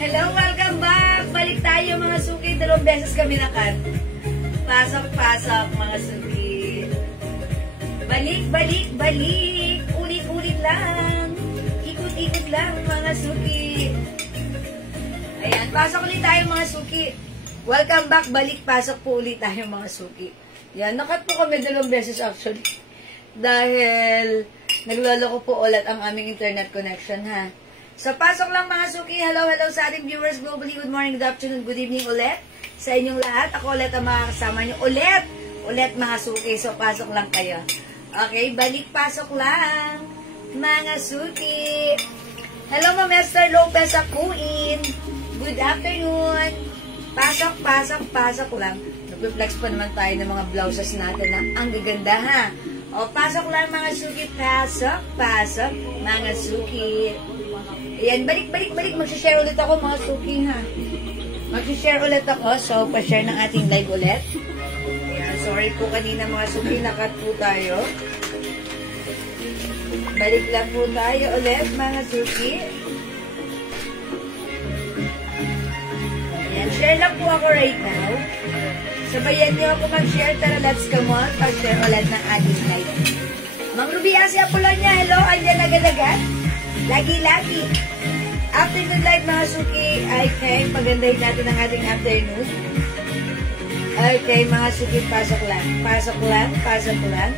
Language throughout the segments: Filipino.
Hello, welcome back! Balik tayo mga suki. 2 beses kami nakan. Pasok-pasok mga suki. Balik, balik, balik. Ulit-ulit lang. Ikot-ikot lang mga suki. Ayan, pasok ulit tayo mga suki. Welcome back, balik, pasok po ulit tayo mga suki. Yan, nakat po kami 2 beses actually. Dahil nagloloko po ulit ang aming internet connection ha. So, pasok lang mga suki. Hello, hello sa ating viewers globally. Good morning, good afternoon, good evening ulit sa inyong lahat. Ako ulit ang mga kasama nyo. Ulit mga suki. So, pasok lang kayo. Okay, balik, pasok lang mga suki. Hello, Ma'am Esther Lopez Akuin. Good afternoon. Pasok, pasok, pasok lang. Nag-flex pa naman tayo ng mga blouses natin na ang gaganda ha. O, pasok lang mga suki. Pasok, pasok mga suki. Ayan, balik. Mag-share ulit ako mga suki ha. Mag-share ulit ako. So, pa-share ng ating live ulit. Ayan, sorry po kanina mga suki. Nakat po tayo. Balik lang po tayo ulit mga suki. Ayan, share lang po ako right now. Sabayan niyo ako mag-share. Tara, let's come on. Pag-share ulit ng ating live. Mang Ruby Asia Apolonia. Hello, andyan agad-agad. Lagi-lagi. Afternoon live mga suki. Okay, pagandahin natin ang ating afternoon. Okay, mga suki, pasok lang. Pasok lang, pasok lang.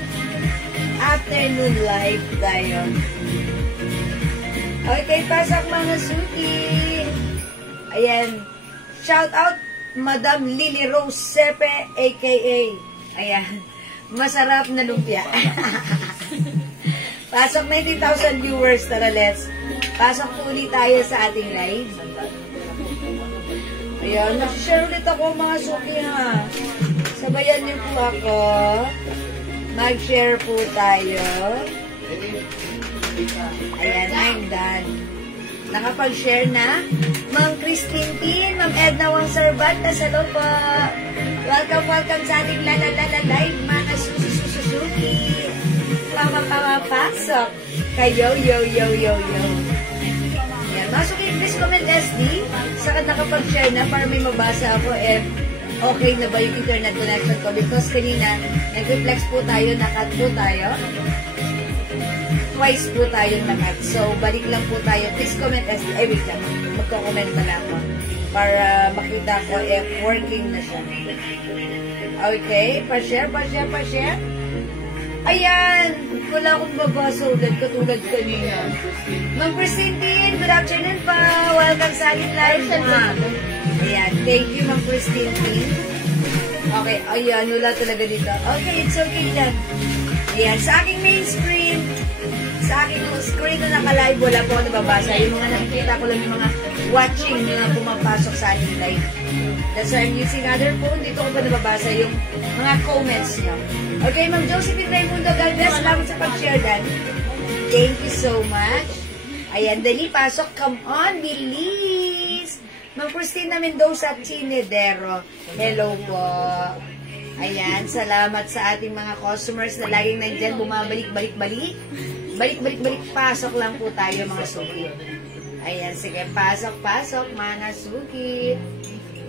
Afternoon live tayo. Okay, pasok mga suki. Ayan. Shout out, Madam Lily Rose Sepe, aka, ayan, masarap na lumpia. Pasok 90,000 viewers, tara let's. Pasok po ulit tayo sa ating live. Ayan, mag-share ulit ako mga suki ha. Sabayan niyo po ako. Mag-share po tayo. Ayan, I'm done. Nakapag-share na. Ma'am Christine Tin, Ma'am Edna Wang Cervantes, hello po. Welcome sa ating live, mga susuki. Pasok. Kayo, yo. Yan, masukin, please comment SD. Saka nakapag-share na para may mabasa ako if okay na ba yung internet connection ko. Because kanina, nag-reflex po tayo, nakat po tayo. Twice po tayo nakat. So, balik lang po tayo. Please comment SD. Ay, wait lang. Magko-comment na lang ako. Para makita ko if working na siya. Okay, pa-share. Ayan! Wala akong babasa ulit katulad kanina. Ma'am Christine Tin, good afternoon pa. Welcome sa ating live. Ayan, thank you Ma'am Christine Tin. Okay, ayan, wala talaga dito. Okay, it's okay lang. Ayan, sa aking main screen, sa aking screen na naka-live, wala po ako nababasa. Yung mga nakikita ko lang yung mga watching na pumapasok sa ating live. That's why I'm using other phone. Dito ko pa nababasa yung mga comments nyo. Okay, Ma'am Josephine Raimundo, God bless. Salamat sa pag-share dan. Thank you so much. Ayan, dali, pasok. Come on, bilis. Ma'am Christina Mendoza Chinedero. Hello po. Ayan, salamat sa ating mga customers na laging nandyan, bumabalik. Balik, pasok lang po tayo mga suki. Ayan, sige, pasok, mga suki.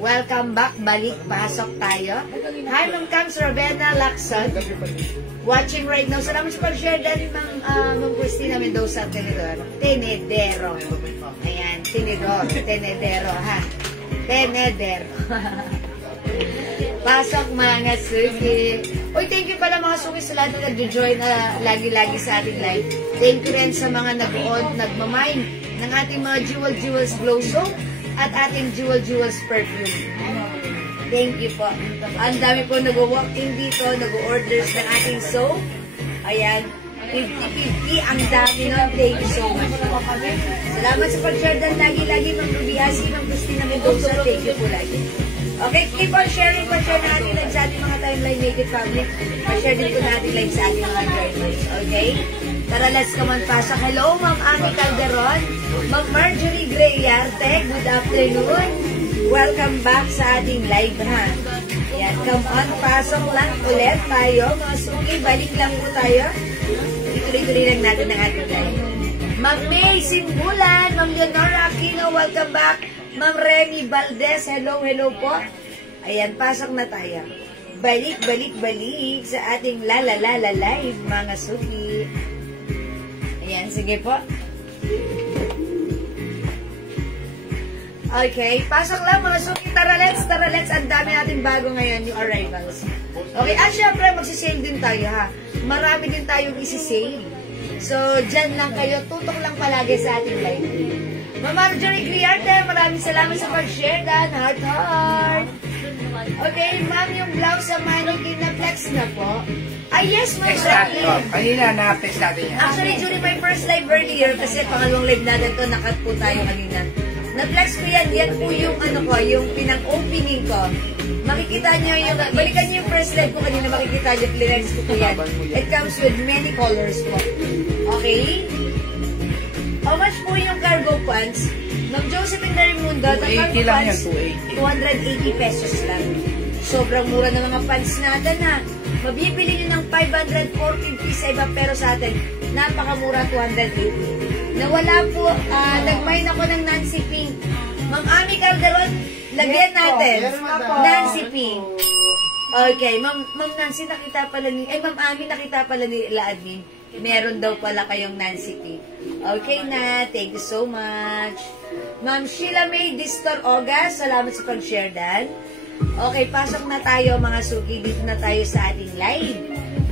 Welcome back, balik, pasok tayo. Hi, Ma'am Cams Ravenna Lacson. Watching right now. Salamat sa pag-share din, Ma'am Christina Mendoza Tenedero. Ayan, Tenedero, ha. Tenedero. Pasok mga suki. Uy, thank you pala mga suki sa lahat na nag-join na lagi-lagi sa ating live. Thank you rin sa mga nag-on, nagmamine ng ating mga Jewels Glow Soap at ating Jewels Perfume. Thank you po. Ang dami po nag-walk-in dito, nag-orders ng ating soap. Ayan. 50-50. Ang dami nun. Thank you so much. Salamat sa pag-share dan lagi-lagi, Ma'am Rubiasi, Ma'am Christina Mendoza. Thank you po lagi. Okay, keep on sharing. Pa-share na ating live sa ating mga timeline native public. Pa-share din po na ating live sa ating mga drivers. Okay? Tara, let's come on pasok. Hello, Ma'am Ami Calderon. Ma'am Marjorie Greyarte. Good afternoon. Welcome back sa ating live, ha? Yan, come on, pasok lang ulit tayo. Mga suki, balik lang po tayo. Ituloy-tuloy lang natin ang ating live. Ma'am May Simbulan, Ma'am Leonora Aquino, welcome back. Ma'am Remy Valdez, hello po. Ayan, pasok na tayo. Balik sa ating la live, mga suki. Ayan, sige po. Okay, pasok lang mga suki. Tara, let's. Ang dami natin bago ngayon, new arrivals. Okay, syempre, magsisale din tayo, ha. Marami din tayong isi-sale. So, dyan lang kayo. Tutok lang palagi sa ating live. Ma'am Marjorie Griarte, maraming salamat sa pag-share, Dan. Heart. Okay, ma'am, yung blouse sa mannequin na flex na po. Yes, ma'am. Kanina, na-flex natin yan. Actually, during my first live earlier, kasi pangalawang live natin to, nakat po tayo kanina. Na-flex ko yan. Yan po yung yung pinang-opening ko. Makikita nyo yung, balikan nyo yung first live ko kanina, makikita nyo, clearance ko po yan. It comes with many colors po. Okay? How much po yung cargo pants? Ma'am Josephine Darimundo, the cargo pants, 280 pesos lang. Sobrang mura ng mga pants natin, ha. Mabibili nyo ng 540 sa iba, pero sa atin, napakamura, 280. Nawala po, nag-mine ako ng Nancy Pink. Ma'am Ami Calderon, lagyan natin. Nancy Pink. Okay, Ma'am Nancy, nakita pala ni, Ma'am Ami, nakita pala ni admin. Meron daw pala kayong Nancy Pink. Okay na, thank you so much. Ma'am Sheila May Distor Oga, salamat sa pag-share, Dan. Okay, pasok na tayo mga suki. Dito na tayo sa ating live.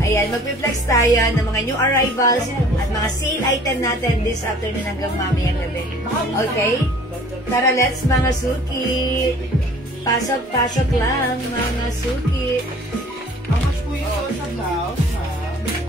Ayan, mag-reflex tayo ng mga new arrivals at mga sale item natin this afternoon hanggang mamayang gabi. Okay? Tara, let's mga suki. Pasok lang mga suki.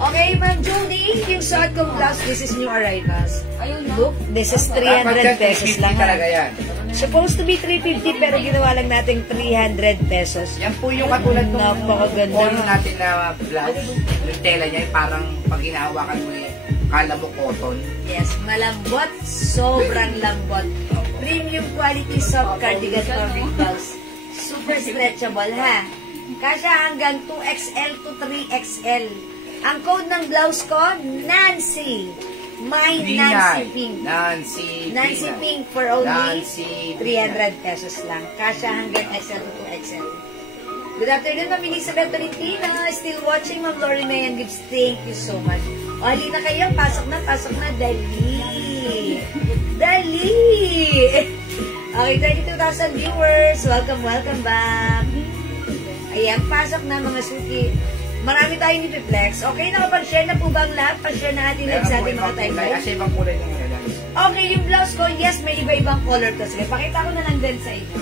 Okay, Ma'am Judy, yung suot kong blouse, this is new arrivals. Look, this is 300 pesos lang. Talaga yan. Supposed to be 350 pero ginawa lang natin 300 pesos. Yan po yung katulad ng napakaganda natin na blouse. Yung tela niya, parang pag hinahawakan mo yan, kala mo cotton. Yes, malambot. Sobrang lambot. Premium quality soft cardigan fabric blouse. Super stretchable, ha? Kasya hanggang 2XL to 3XL. Ang code ng blouse ko, Nancy. My Nancy Pink. Nancy Pink for only 300 pesos lang. Kasya hanggang XL to 2XL. Good afternoon, Ma'am Elizabeth Valentina. Still watching, Ma'am Lori Mayan Gibbs. Thank you so much. O, halina kayo. Pasok na. Dali. Okay, 32,000 viewers. Welcome back. Ayan, pasok na mga suki. Marami tayong nipiplex. Okay, nakapag-share na po ba ang lahat? Pa-share na ating live sa ating mga timeline. Kasi ibang kulay ng mga lang. Okay, yung blouse ko, yes, may iba-ibang color to. Sige, pakita ko na lang din sa inyo.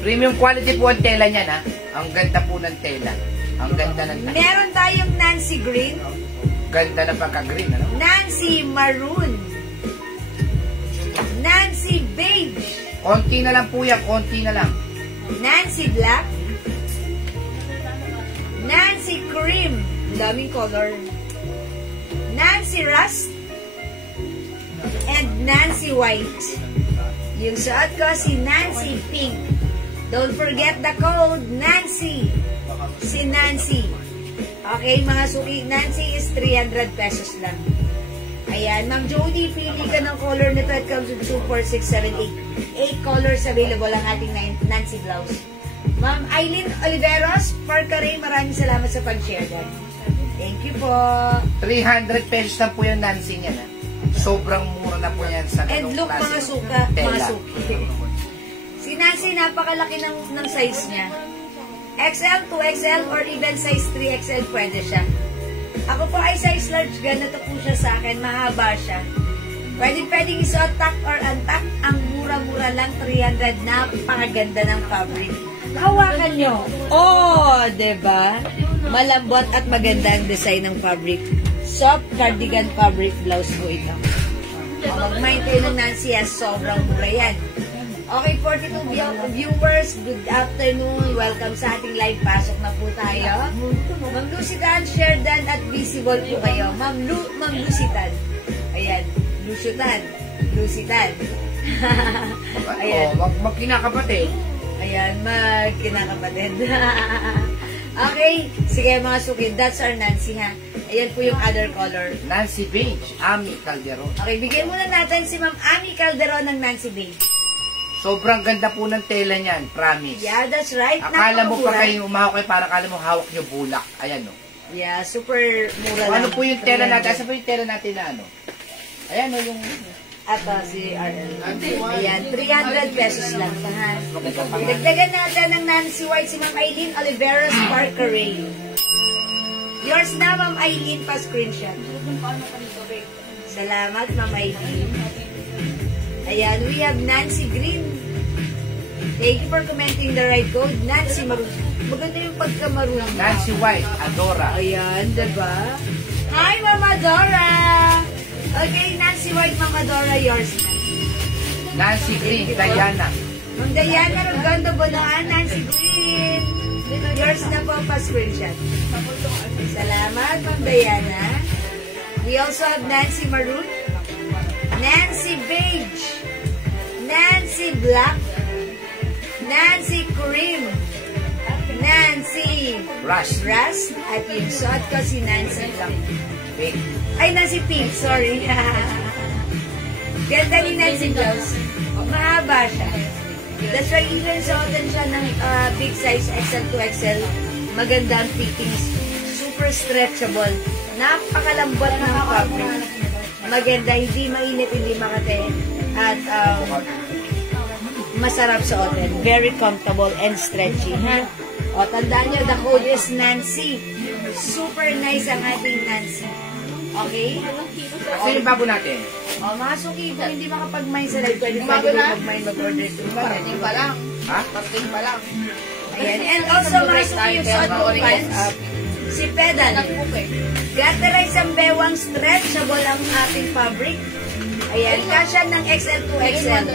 Premium quality po ang tela niyan, ha? Ang ganda po ng tela. Ang ganda ng tela. Meron tayong Nancy Green. Ganda na pagka-green, ano? Nancy Maroon. Nancy Beige. Konti na lang po yan, konti na lang. Nancy Black. Nancy Cream. Daming color. Nancy Rust. And Nancy White. Yung suot ko, si Nancy Pink. Don't forget the code, Nancy. Si Nancy. Okay, mga suki. Nancy is 300 pesos lang. Ayan, Ma'am Jody, pili ka ng color nito. It comes with 2, 4, 6, 7, 8. 8 colors available ang ating Nancy blouse. Ma'am Eileen Oliveros, Parcaray, maraming salamat sa pag-share dyan. Thank you po. 300 pesos na po yung Nancy niya, ha? Sobrang mura na po yan sa And look, mga suki. Si Nancy, napakalaki ng size niya. XL, 2XL, or even size 3XL, pwede siya. Ako po ay size large, ganito po siya sa akin, mahaba siya. Pwedeng isuot tuck or untuck, ang mura-mura lang, 300, napakaganda ng fabric. Hawakan nyo. Oh, diba? Malambot at maganda ang design ng fabric. Soft cardigan fabric blouse po ito. Mag-mind kayo ng Nancy, sobrang mura yan. Okay, 42 viewers, good afternoon. Welcome sa ating live. Pasok na po tayo. Ma'am Lucitan, Sherdan at visible po kayo. Ma'am Lucitan. Ayan, Lucitan. Ayan. Magkinakapatid. Ayan, magkinakapatid. Okay, sige mga suki, that's our Nancy ha. Ayan po yung other color. Nancy Beige, Ami Calderon. Okay, bigyan muna natin si Ma'am Ami Calderon ng Nancy Beige. Sobrang ganda po ng tela niyan, promise. Yeah, that's right. Akala mo pa kayo umahok kayo para akala mo hawak nyo bulak. Ayan o. Yeah, super mura lang. Ano po yung tela natin? Asa po yung tela natin na ano? Ayan o yung... Ito si RL. Ayan, 300 pesos lang. Dagdagan natin ng Nancy White si Ma'am Aileen Oliveros Parker Ray. Yours na, Ma'am Aileen, pa-screenshot. Salamat, Ma'am Aileen. Ayan, we have Nancy Green. Thank you for commenting the right code. Nancy Maroon. Maganda yung pagka-maroon. Nancy White, Adora. Ayan, diba? Hi, Mama Dora! Okay, Nancy White, Mama Dora, yours na. Nancy Green, Diana. Ma'am Diana, Rugando Bonoan, Nancy Green. Yours na po, pa-screenshot. Salamat, Ma'am Diana. We also have Nancy Maroon, Nancy Beige, Nancy Black, Nancy Cream, Nancy Rush. at yung suot ko si Nancy Black. Pink. Ay, Nancy Pink, sorry. Ganda ni Nancy Blouse. Mahaba siya. That's why even suotan siya ng big size XL to XL. Maganda ang fittings. Super stretchable. Napakalambot ng fabric. Maganda, hindi mainit, hindi makate. At masarap suotin. Very comfortable and stretchy. Ha? O, tandaan nyo, the code is Nancy. Super nice ang ating Nancy. Okay? Kasi yung bago natin. O, mga suki, kung hindi makapag-mine sa live, pwede mag-mine, mag-order to. Parating pa lang. Ha? Parating pa lang. Ayan. And also, mga suki, yung suot ko pants, si Pedal. Glatterize ang bewang stretchable ang ating fabric. Ayan, kasya ng XL to XL.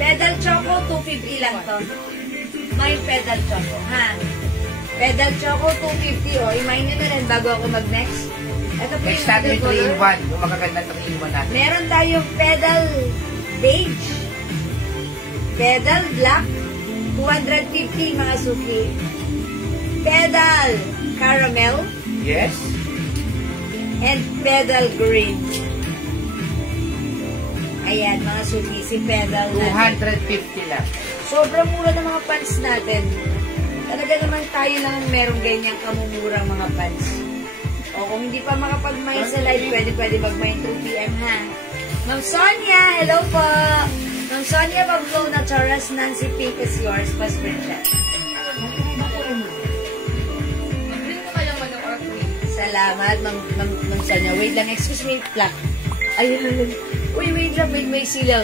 Pedal Choco, 250 lang to. May Pedal Choco, ha? Pedal Choco, 250. O, i-mine nyo na rin bago ako mag-next. Ito po Next yung natin other yung color. 3-in-1. Yung magaganda 3-in-1 natin. Meron tayong Pedal Beige. Pedal Black, 250 mga suki. Pedal Caramel. Yes. And Pedal Green. Ayan, mga suki, si Pedal na. 250 lang. Sobrang mura ng mga pants natin. Talaga naman tayo lang merong ganyang kamumurang mga pants. O kung hindi pa makapag-mine sa live, pwede mag-mine 2 p.m. ha. Ma'am Sonia, hello po. Ma'am Sonia Pablo na Choras, Nancy Pink is yours. Pa-screenshot. Salamat, Ma'am Sonia. Wait lang, excuse me, plak. Ayun. Uy, wait lang, may silaw.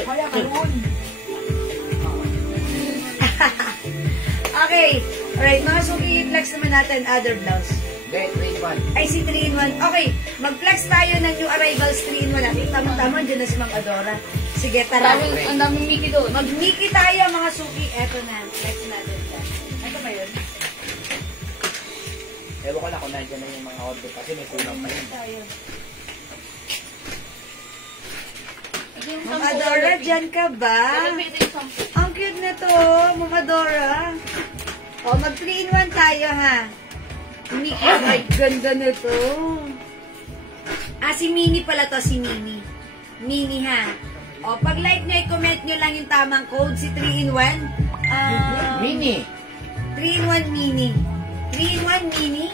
Okay. Alright, mga suki, i-flex naman natin other blouse. Hindi, 3-in-1. Ay, si 3-in-1. Okay, mag-flex tayo ng new arrivals 3-in-1 natin. Tama-tama, dyan na si Mang Adora. Sige, tara. Ang daming Mickey doon. Mag-Mickey tayo, mga suki. Eto na, flex natin dyan. Ito ba yun? Ewan ko na kung nandiyan na yung mga order kasi may kulang pa yun. Mang Adora, dyan ka ba? Ang cute na to, Mang Adora. O, mag 3-in-1 tayo, ha? Mickey, ay, ganda na to. Ah, si Minnie pala to, si Minnie. Minnie, ha? O, pag like nyo, i-comment nyo lang yung tamang code, si 3-in-1. Mini. 3-in-1 Minnie. 3-in-1 Minnie.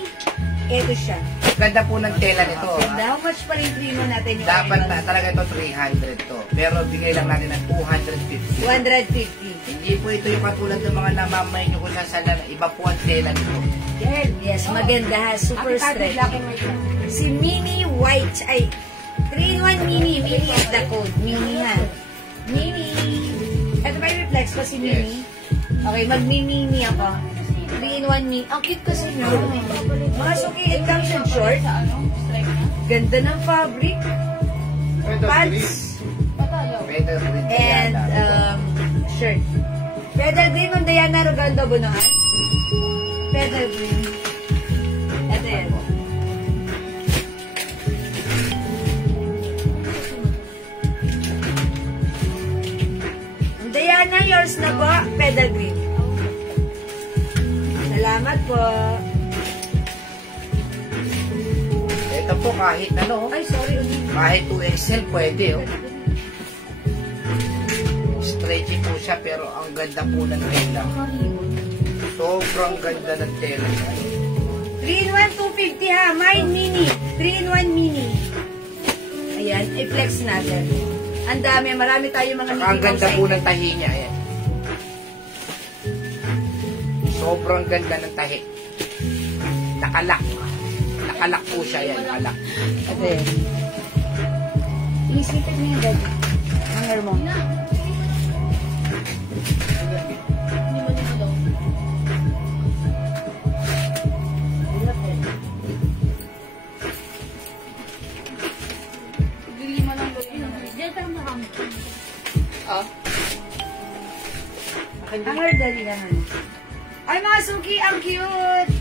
Ito siya. Ganda po ng tela nito. How much pa rin 3-in-1 natin yung Dapat arrival? na talaga ito 300 to. Pero bigay lang natin ng 250. 250. Hindi po ito yung katulad ng mga namamay nyo kung nasa iba po ang tela nito. Yes, maganda ha. Super stretchy. Si Minnie White. Ay, 3-in-1 Minnie. Minnie is the code. Minnie ha. Minnie. Ito ba yung reflex pa si Minnie? Okay, mag-mini ako. 3-in-1 Minnie. Ang cute kasi nyo. Mga suki, it comes in short. Ganda ng fabric. Pants. Pedal green And Diana. shirt. Pedal green ng Diana Rogando Bunahan. Pedal green. Ito yan. Diana, yours na po. Pedal green. Salamat po. Ito po kahit ano, Ay, sorry. kahit 2XL pwede oh. Stretchy po siya pero ang ganda po ng tela. Sobrang ganda ng tela. 3-in-1, 250 ha. Mine mini. 3-in-1 mini. Ayan, i-flex natin. Ang dami, marami tayo mga Saka ang ganda po ng tahi niya. Ayan. Sobrang ganda ng tahi. Nakalak. Nakalak po siya yan. Nakalak. Ate. Inisipin mo yung bed. Hanger mo. Hanger dali naman. Ay, mga suki, ang cute!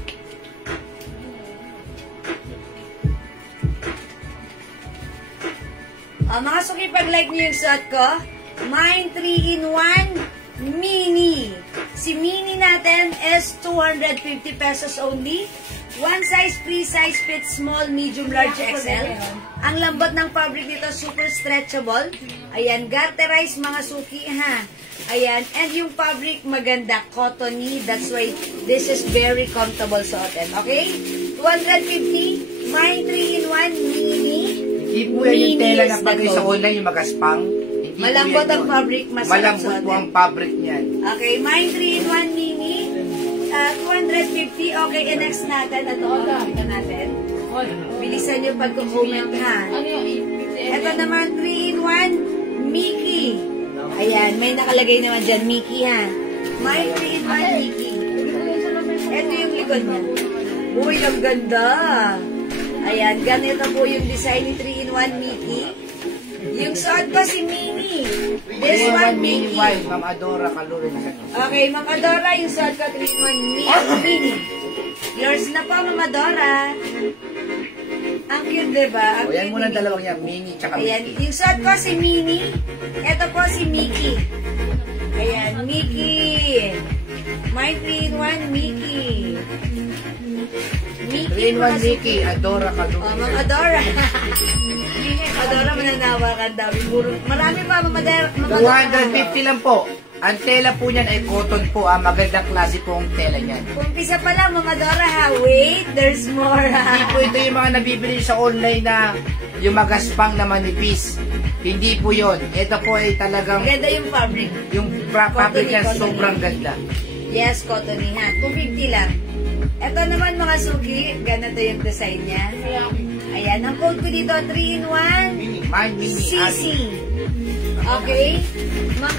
Mga suki, pag-like niyo yung suot ko, mine 3-in-1 mini. Si mini natin is 250 pesos only. One size, free size, fit small, medium, large, XL. Ang lambot ng fabric nito, super stretchable. Ayan, garterize mga suki, ha. Ayan, and yung fabric maganda, cottony. That's why this is very comfortable suotin. Okay? 250, mine 3-in-1 mini. Hindi po yan yung tela na bagay sa online yung magaspang. Hindi malambot po yan ang fabric, masarap malambot suotin. po ang fabric niyan. Okay, mine 3-in-1 mini. 250. Okay, next natin. Ito, ito natin. Bilisan nyo pag-comment, ha. Ito naman, 3-in-1 Mickey. Ayan, may nakalagay naman dyan, Mickey, ha. Mine 3-in-1 Mickey. Ito yung likod niya. Uy, ang ganda. Ayan, ganito po yung design ni 3-in-1 Mickey. Yung suot ko si Mini. This one, Mickey. Ma'am Adora Kalurin. Okay, Ma'am Adora, yung suot ko 3-in-1 Mini. Yours na po, Ma'am Adora. Ang cute, diba? Ang O yan cute muna ni dalawang yan, mini tsaka Ayan, Mickey. yung suot ko si Mini. Ito po si Mickey. Ayan, Mickey. My 3-in-1 Mickey. Mickey. 3-in-1 Mickey, Adora Kalurin. Oh, Ma'am Adora. Adora, mananawa ka. Dami. Marami pa, Ma'am Adora. 250 lang po. Ang tela po niyan ay cotton po. Magandang klase po ang tela niyan. Umpisa pa lang, Ma'am Adora, ha? Wait, there's more, Hindi po ito yung mga nabibili sa online na yung magaspang na manipis. Hindi po yon. Ito po ay talagang Ganda yung fabric. yung fabric niya Cottony. sobrang ganda. Yes, cottony, ha? 250 lang. Ito naman, mga suki, ganito yung design niya. Ayan, ang code ko dito, 3-in-1 Mine mini CC. Okay? Ma'am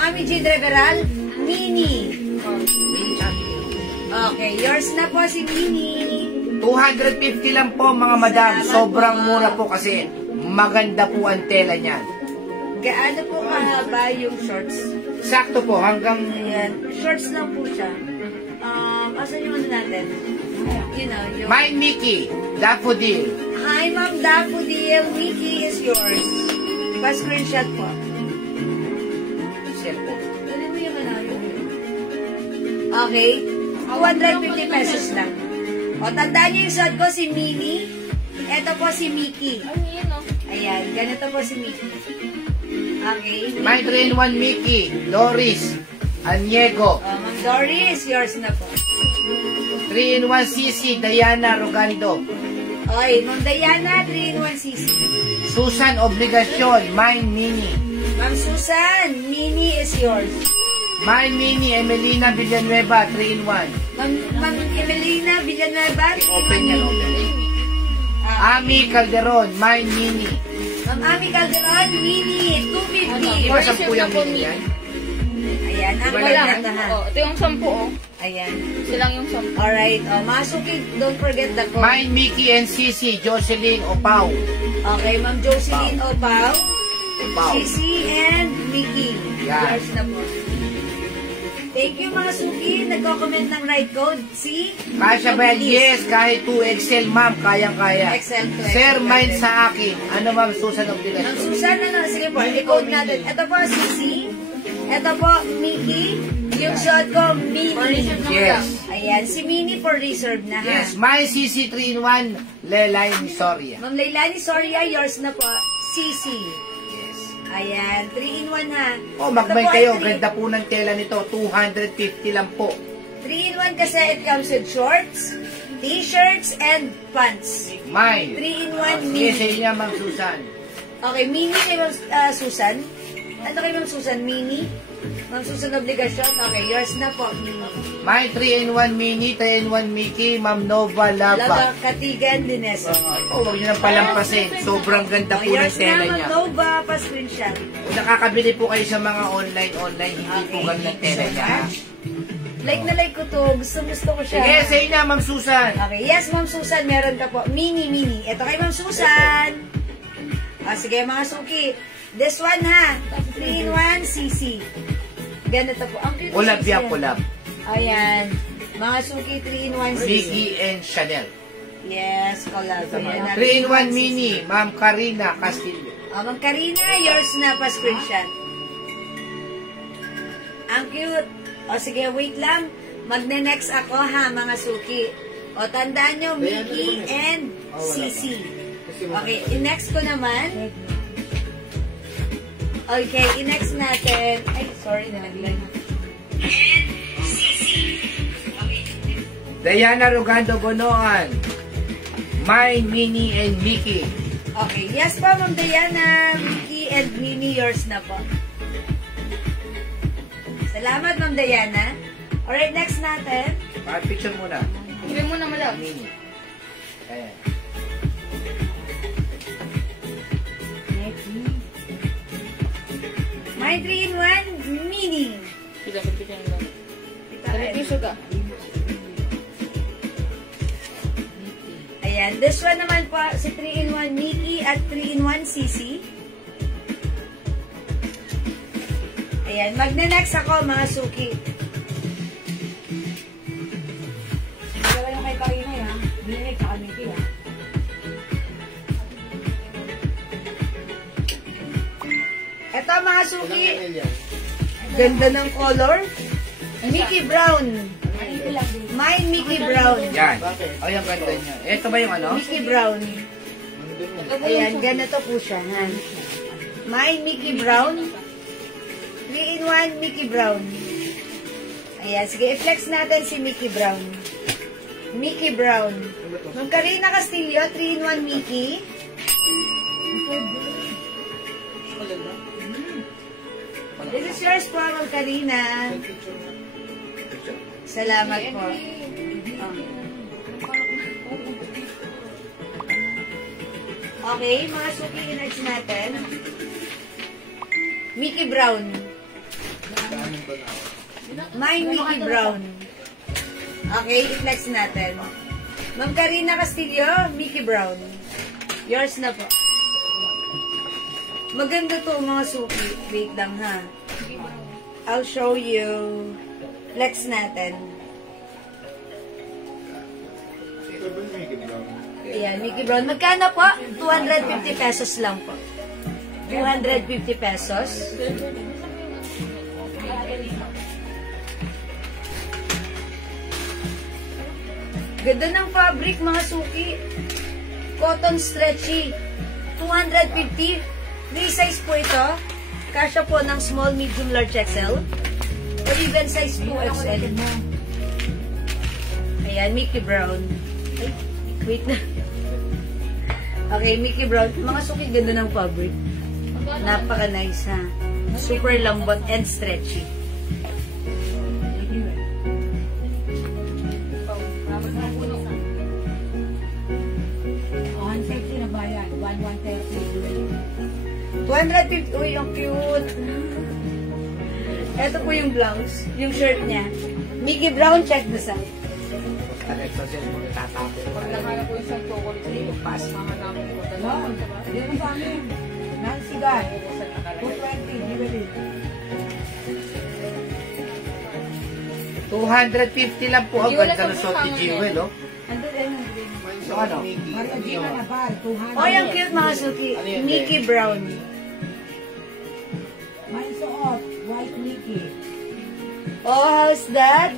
Ami J. Dreveral, Mini. Okay, yours na po si Mini. 250 lang po mga madam. Salamat Sobrang po. mura po kasi maganda po ang tela niyan. Gaano po kahaba yung shorts? Sakto po hanggang Ayan, shorts lang po siya. Asan yung ano natin? You know, yung... Mine Mickey, Daffodil. Hi, Ma'am Daffodil. Mickey is yours. Pa-screenshot po. Cellphone. Dali mo yung ano yun. Okay. 250 pesos lang. O, tandaan niyo yung suot ko si Mini. Ito po si Mickey. Ayan, ganito po si Mickey. Okay. Mine 3-in-1 Mickey, Doris, Aniego. Ma'am Doris, yours na po. 3-in-1 CC, Diana Rogando. Okay, Ma'am Diana, 3-in-1 CC. Susan Obligacion, Mine Mini. Ma'am Susan, Mini is yours. Mine Mini, Emelina Villanueva, 3-in-1. Ma'am Emelina Villanueva. Open yan, open. Ami Calderon, Mine Mini. Ma'am Ami Calderon, Mini, 250. Iwasan po yung mini yan. Ayan, ang Wala maganda na. to ha. Oh, ito yung 10, oh. Ayan. Silang yung 10. Alright, mga suki, don't forget the code. Mine, Mickey and Cici, Jocelyn Opaw. Okay, Ma'am Jocelyn Opaw, Opaw. Cici, and Mickey. Yan. Yours na po. Thank you mga suki. Nagko-comment ng right code. See? Kasha ba yan? Yes, kahit 2XL, ma'am, kayang-kaya. Excel to Sir, Excel mine natin. sa akin. Ano ma'am, Susan of Ang Pilas? Susan, sige po, i-code natin. Ito po, Cici. Ito po, Mickey. Yung shot ko, Mini. Yes. Ayan, si Mini for reserve na ha. Yes, mine CC 3-in-1, Lelaine Soria. Ma'am Leilani Soria, yours na po. Cici. Yes. Ayan, 3-in-1 ha. Oh, Ito magmay po ay kayo. three- Ganda po ng tela nito. 250 lang po. 3-in-1 kasi it comes with shorts, t-shirts, and pants. Mine. 3-in-1 Yes, mini. niya, ma'am Susan. Okay, mini kay Ma'am Susan. Ano kay Ma'am Susan? Mini? Ma'am Susan Obligasyon. Okay, yours na po, mini. Mine 3-in-1 mini, 3-in-1 Mickey, Ma'am Nova Laga Lava. Katigan Dines. Oh, huwag niyo nang palampasin. Sobrang ganda po ng Yours tela na, Ma'am niya. Nova, pa-screenshot. Kung nakakabili po kayo sa mga online, hindi po ganun ang tela niya. Like na like ko to. Gusto ko siya. Sige, say na, Ma'am Susan. Okay, yes, Ma'am Susan, meron ka po. Mini. Ito kay Ma'am Susan. Sige, mga suki. This one ha. 3-in-1 CC. Ganito po. Ang cute. Kulab CC yan, yan. kulab. Ayan. Mga suki, 3-in-1 CC. Vicky and Chanel. Yes, collab. Ayan, 3-in-1 mini, Ma'am Karina Castillo. Ma'am Karina, yours na pa screenshot. Ang cute. Sige, wait lang. Magne-next ako ha, mga suki. Tandaan nyo, Mickey and CC. Okay, i-next ko naman. Okay, i-next natin. Ay, sorry, nalaglag. Diana Rogando Bonoan. Mine, Minnie, and Mickey. Okay, yes po, Ma'am Diana, Mickey, and Minnie, yours na po. Salamat, Ma'am Diana. Alright, next natin. Picture muna. Gawin mo na malap. Minnie. Ayan. My 3-in-1 Mini. Pila lang. Dari piso ka. Ayan, this one naman po, si 3-in-1 Mickey at 3-in-1 CC. Ayan, magne-next ako, mga suki. Dalawa yung kay Karina, ha? Binigay ka kami, ha? Ito, mga suki. Ganda ng color. Mickey Brown. Mine, Mickey Brown. Yan. O, yung ganda niya. Ito ba yung ano? Mickey Brown. Ayan, ganito po siya. Ha? Mine, Mickey Brown. 3-in-1 Mickey Brown. Ayan, sige, i-flex natin si Mickey Brown. Mickey Brown. Nung Karina Castillo, 3-in-1 Mickey. This is yours po, Ma'am Karina. Salamat po. Okay, mga suki in-edge natin. Mickey Brown. Mine Mickey Brown. Okay, i-flex natin. Ma'am Karina Castillo, Mickey Brown. Yours na po. Maganda to mga suki. Wait lang ha. I'll show you. Flex natin. Ayan, Mickey Brown. Magkano po? 250 pesos lang po. 250 pesos. Ganda ng fabric, mga suki. Cotton stretchy. 250. Free size po ito. Kasya po ng small, medium, large XL. Or even size 2XL. Ayan, Mickey Brown. Ay, wait na. Okay, Mickey Brown. Mga suki, ganda ng fabric. Napaka-nice, ha? Super lambot and stretchy. na bayan. 1,130. 250. Uy, ang cute. Ito po yung blouse, yung shirt niya. Mickey Brown, check this out. Ito siya, magtatapo. Pag nahanap ko yung isang chocolate, hindi ko pass. Mga namin ko. No, hindi mo sa amin. Nancy guy. 220, give it. 250 lang po ang ganda ng suot ni Jewel, oh. Ando rin ang green. So ano? Maria Gina Naval, 200. Oh, yung cute mga suki. Ano yun, Mickey Brown. May suot, white Mickey. Oh, how's that?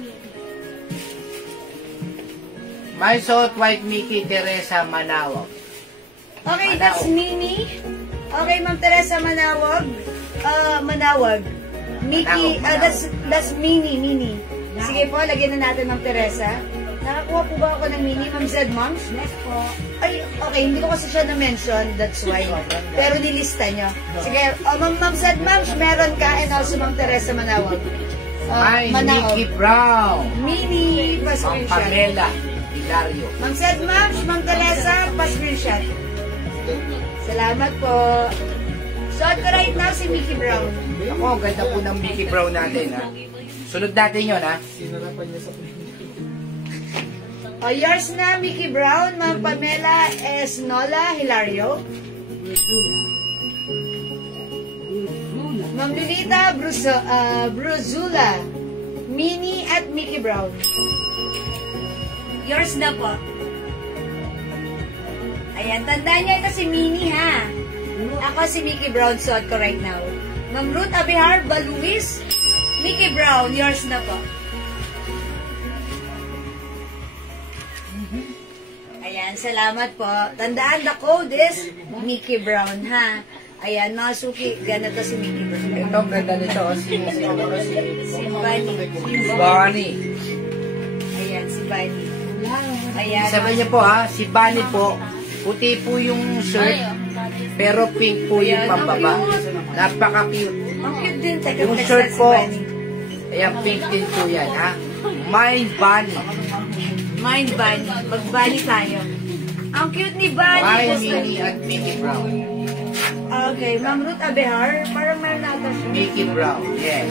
My suot white Mickey Teresa Manawag. Okay, that's Mini. Okay, Ma'am Teresa Manawag. Manawag. Mickey, that's Mini. Sige po, lagyan na natin Ma'am Teresa. Nakakuha po ba ako ng Mini, Ma'am Zed Moms? Yes po. Ay, okay, hindi ko kasi siya na-mention, that's why. Pero nilista nyo. Sige, Ma'am Zed Moms, meron ka, and also Ma'am Teresa Manawag. My Mickey Brown. Mini, Ang pa-screenshot. Pamela Hilario. Ma'am Zed Moms, Ma'am Teresa, pa-screenshot. Salamat po. Suot ko right now si Mickey Brown. Ako, ang ganda po ng Mickey Brown natin, ha. Sunod natin yun, ha. O, yours na, Mickey Brown, Ma'am Pamela Esnola Hilario. Ma'am Lilita Bruzula, Mini at Mickey Brown. Yours na po. Ayan, tandaan niyo ito si Mini, ha. Ako si Mickey Brown, suot ko right now. Ma'am Ruth Abihar Baluis, Mickey Brown, yours na po. Ayan, salamat po. Tandaan, the code is Mickey Brown, ha. Ayan, mga suki, ganito si Mickey Brown. Ito, ang ganda nito, oh. Si Si Bunny. Bonnie. Ayan, si Bunny. Ayan. Sabi niya po, ha, si Bonnie po, puti po yung shirt, pero pink po yung pambaba. Napaka-cute. Ang cute din, teka, Yung flex shirt na si po, Bunny. ayan, pink din po yan, ha. My Bonnie. Mind Bunny. Mag-Bunny tayo. Ang cute ni Bunny. My Gusto Minnie niya. at Mickey Brown. Okay, Ma'am Ruth Abehar, parang meron nata siya. Mickey Brown, yes.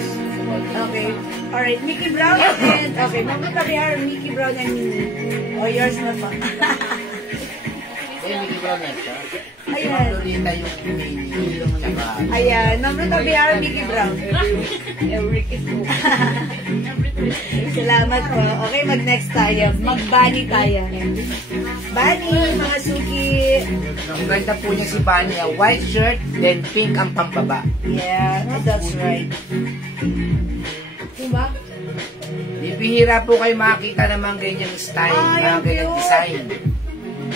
Okay. Alright, Mickey Brown and, okay, Ma'am Ruth Abehar, Mickey Brown and Minnie. Oh, yours na pa. Mickey Brown yan siya. Ayan. Lolita yung Minnie, tsaka... Ayan, Ma'am Ruth Abehar, Mickey Brown. Salamat po. Okay, mag-next tayo. Mag-Bunny tayo. Bunny, mga suki. Ang ganda po niya si Bunny, a white shirt, then pink ang pambaba. Yeah, that's right. Diba? Bibihira po kayo makakita ng mga ganyang style, mga Ay, ganyang cute. design.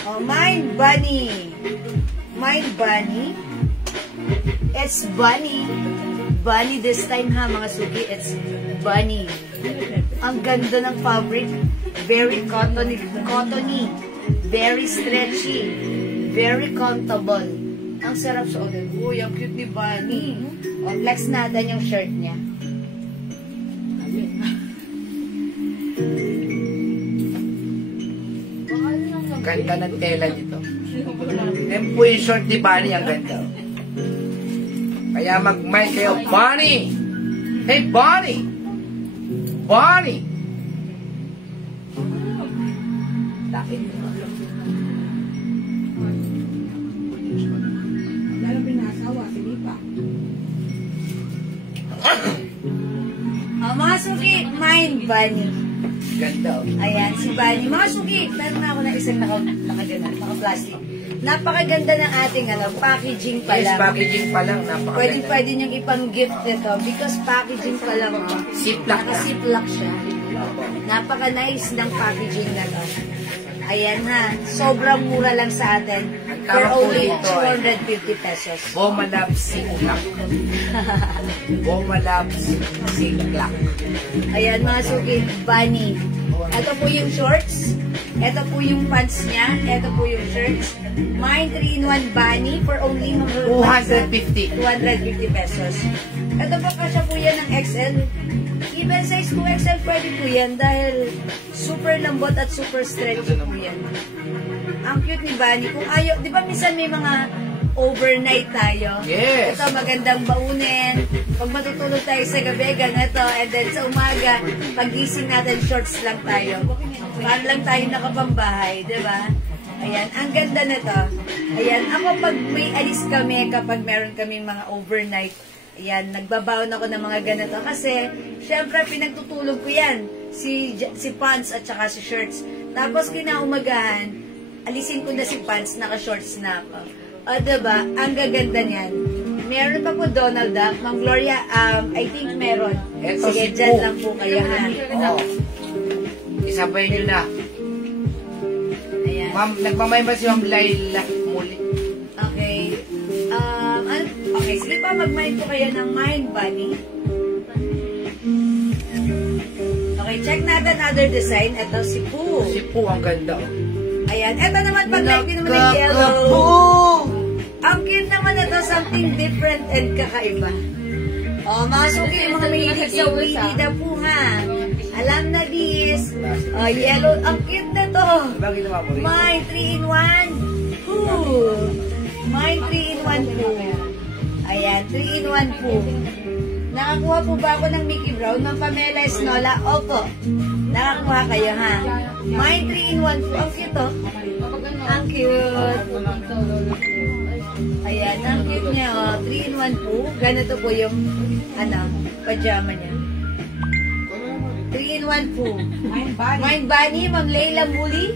Oh, Mind Bunny. Mind Bunny. It's Bunny. Bunny this time ha, mga suki. It's Bunny. Ang ganda ng fabric. Very cottony. Very stretchy. Very comfortable. Ang sarap suotin. Uy, ang cute ni Bunny. O, flex natin yung shirt niya. Ganda ng tela nito. Then po yung short ni Bunny, ang ganda. Kaya mag-mic kayo, Bunny! Hey, Bunny! Bunny! Bakit? Dahil pinasawa, si Lipa. Mga suki, Mind Bunny. Ganda. Ayan, si Bunny. Mga suki, meron na ako na isang naka-plastic. Napakaganda ng ating packaging pa Yes, lang. packaging pa lang, napakaganda. Pwede niyong ipang-gift nito because packaging pa lang. Ziplock na. Naka-ziplock siya. Napaka-nice ng packaging na to. Ayan ha, sobrang mura lang sa atin. For tawag po only dito ay 250 pesos. Bomalab Ziplock. Bomalab Ziplock. Ayan mga suki, Bunny. Ito po yung shorts. Ito po yung pants niya. Ito po yung shirts. Mine 3-in-1 Bunny for only 250. 250 pesos. Ito po kasya po yan ng XL. Even size 2XL pwede po yan dahil super lambot at super stretchy po yan. Ang cute ni Bunny. Kung ayaw, di ba minsan may mga overnight tayo? Yes. Ito magandang baunin. Pag matutulog tayo sa gabi, ganito. And then sa umaga, pagising natin, shorts lang tayo. Para lang tayo nakapambahay, di ba? Ayan, ang ganda nito. Ayan, ako pag may alis kami, kapag meron kami mga overnight, ayan, nagbabaon ako ng mga ganito. Kasi, syempre, pinagtutulog ko yan. Si pants at saka si shirts. Tapos, kinaumagahan, alisin ko na si pants, naka-shorts na ako. O, diba? Ang gaganda niyan. Meron pa po Donald Duck. Ma'am Gloria, I think meron. Eto, Sige, si dyan Pooh. lang po kayo, ha? Oh. Isabay nyo na. Ayan. Ma'am, nagmamay ba si Ma'am Laila muli? Okay. Okay, sige pa, mag-mind po kayo ng Mind Bunny. Okay, check natin other design. Ito, si Pooh. Si Pooh, ang ganda. Oh. Ayan. Ito naman, pag-like din naman ng yellow. Nakaka-Pooh! Ang cute naman ito, something different and kakaiba. Oh, mga suki, yung mga mahilig sa Winnie the Pooh, ha? Alam na this. Oh, yellow. Ang cute na to. Diba ginawa mo rin? My 3-in-1 Pooh. My 3-in-1 Pooh. Ayan, 3-in-1 Pooh. Nakakuha po ba ako ng Mickey Brown? Ng Pamela Esnola? Opo. Nakakuha kayo, ha? My 3-in-1 Pooh. Ang cute, oh. Ang cute. Ayan, ang cute niya, oh. 3-in-1 Pooh. Ganito po yung, pajama niya. 3-in-1 Pooh. Mind Bunny, Ma'am Layla Muli.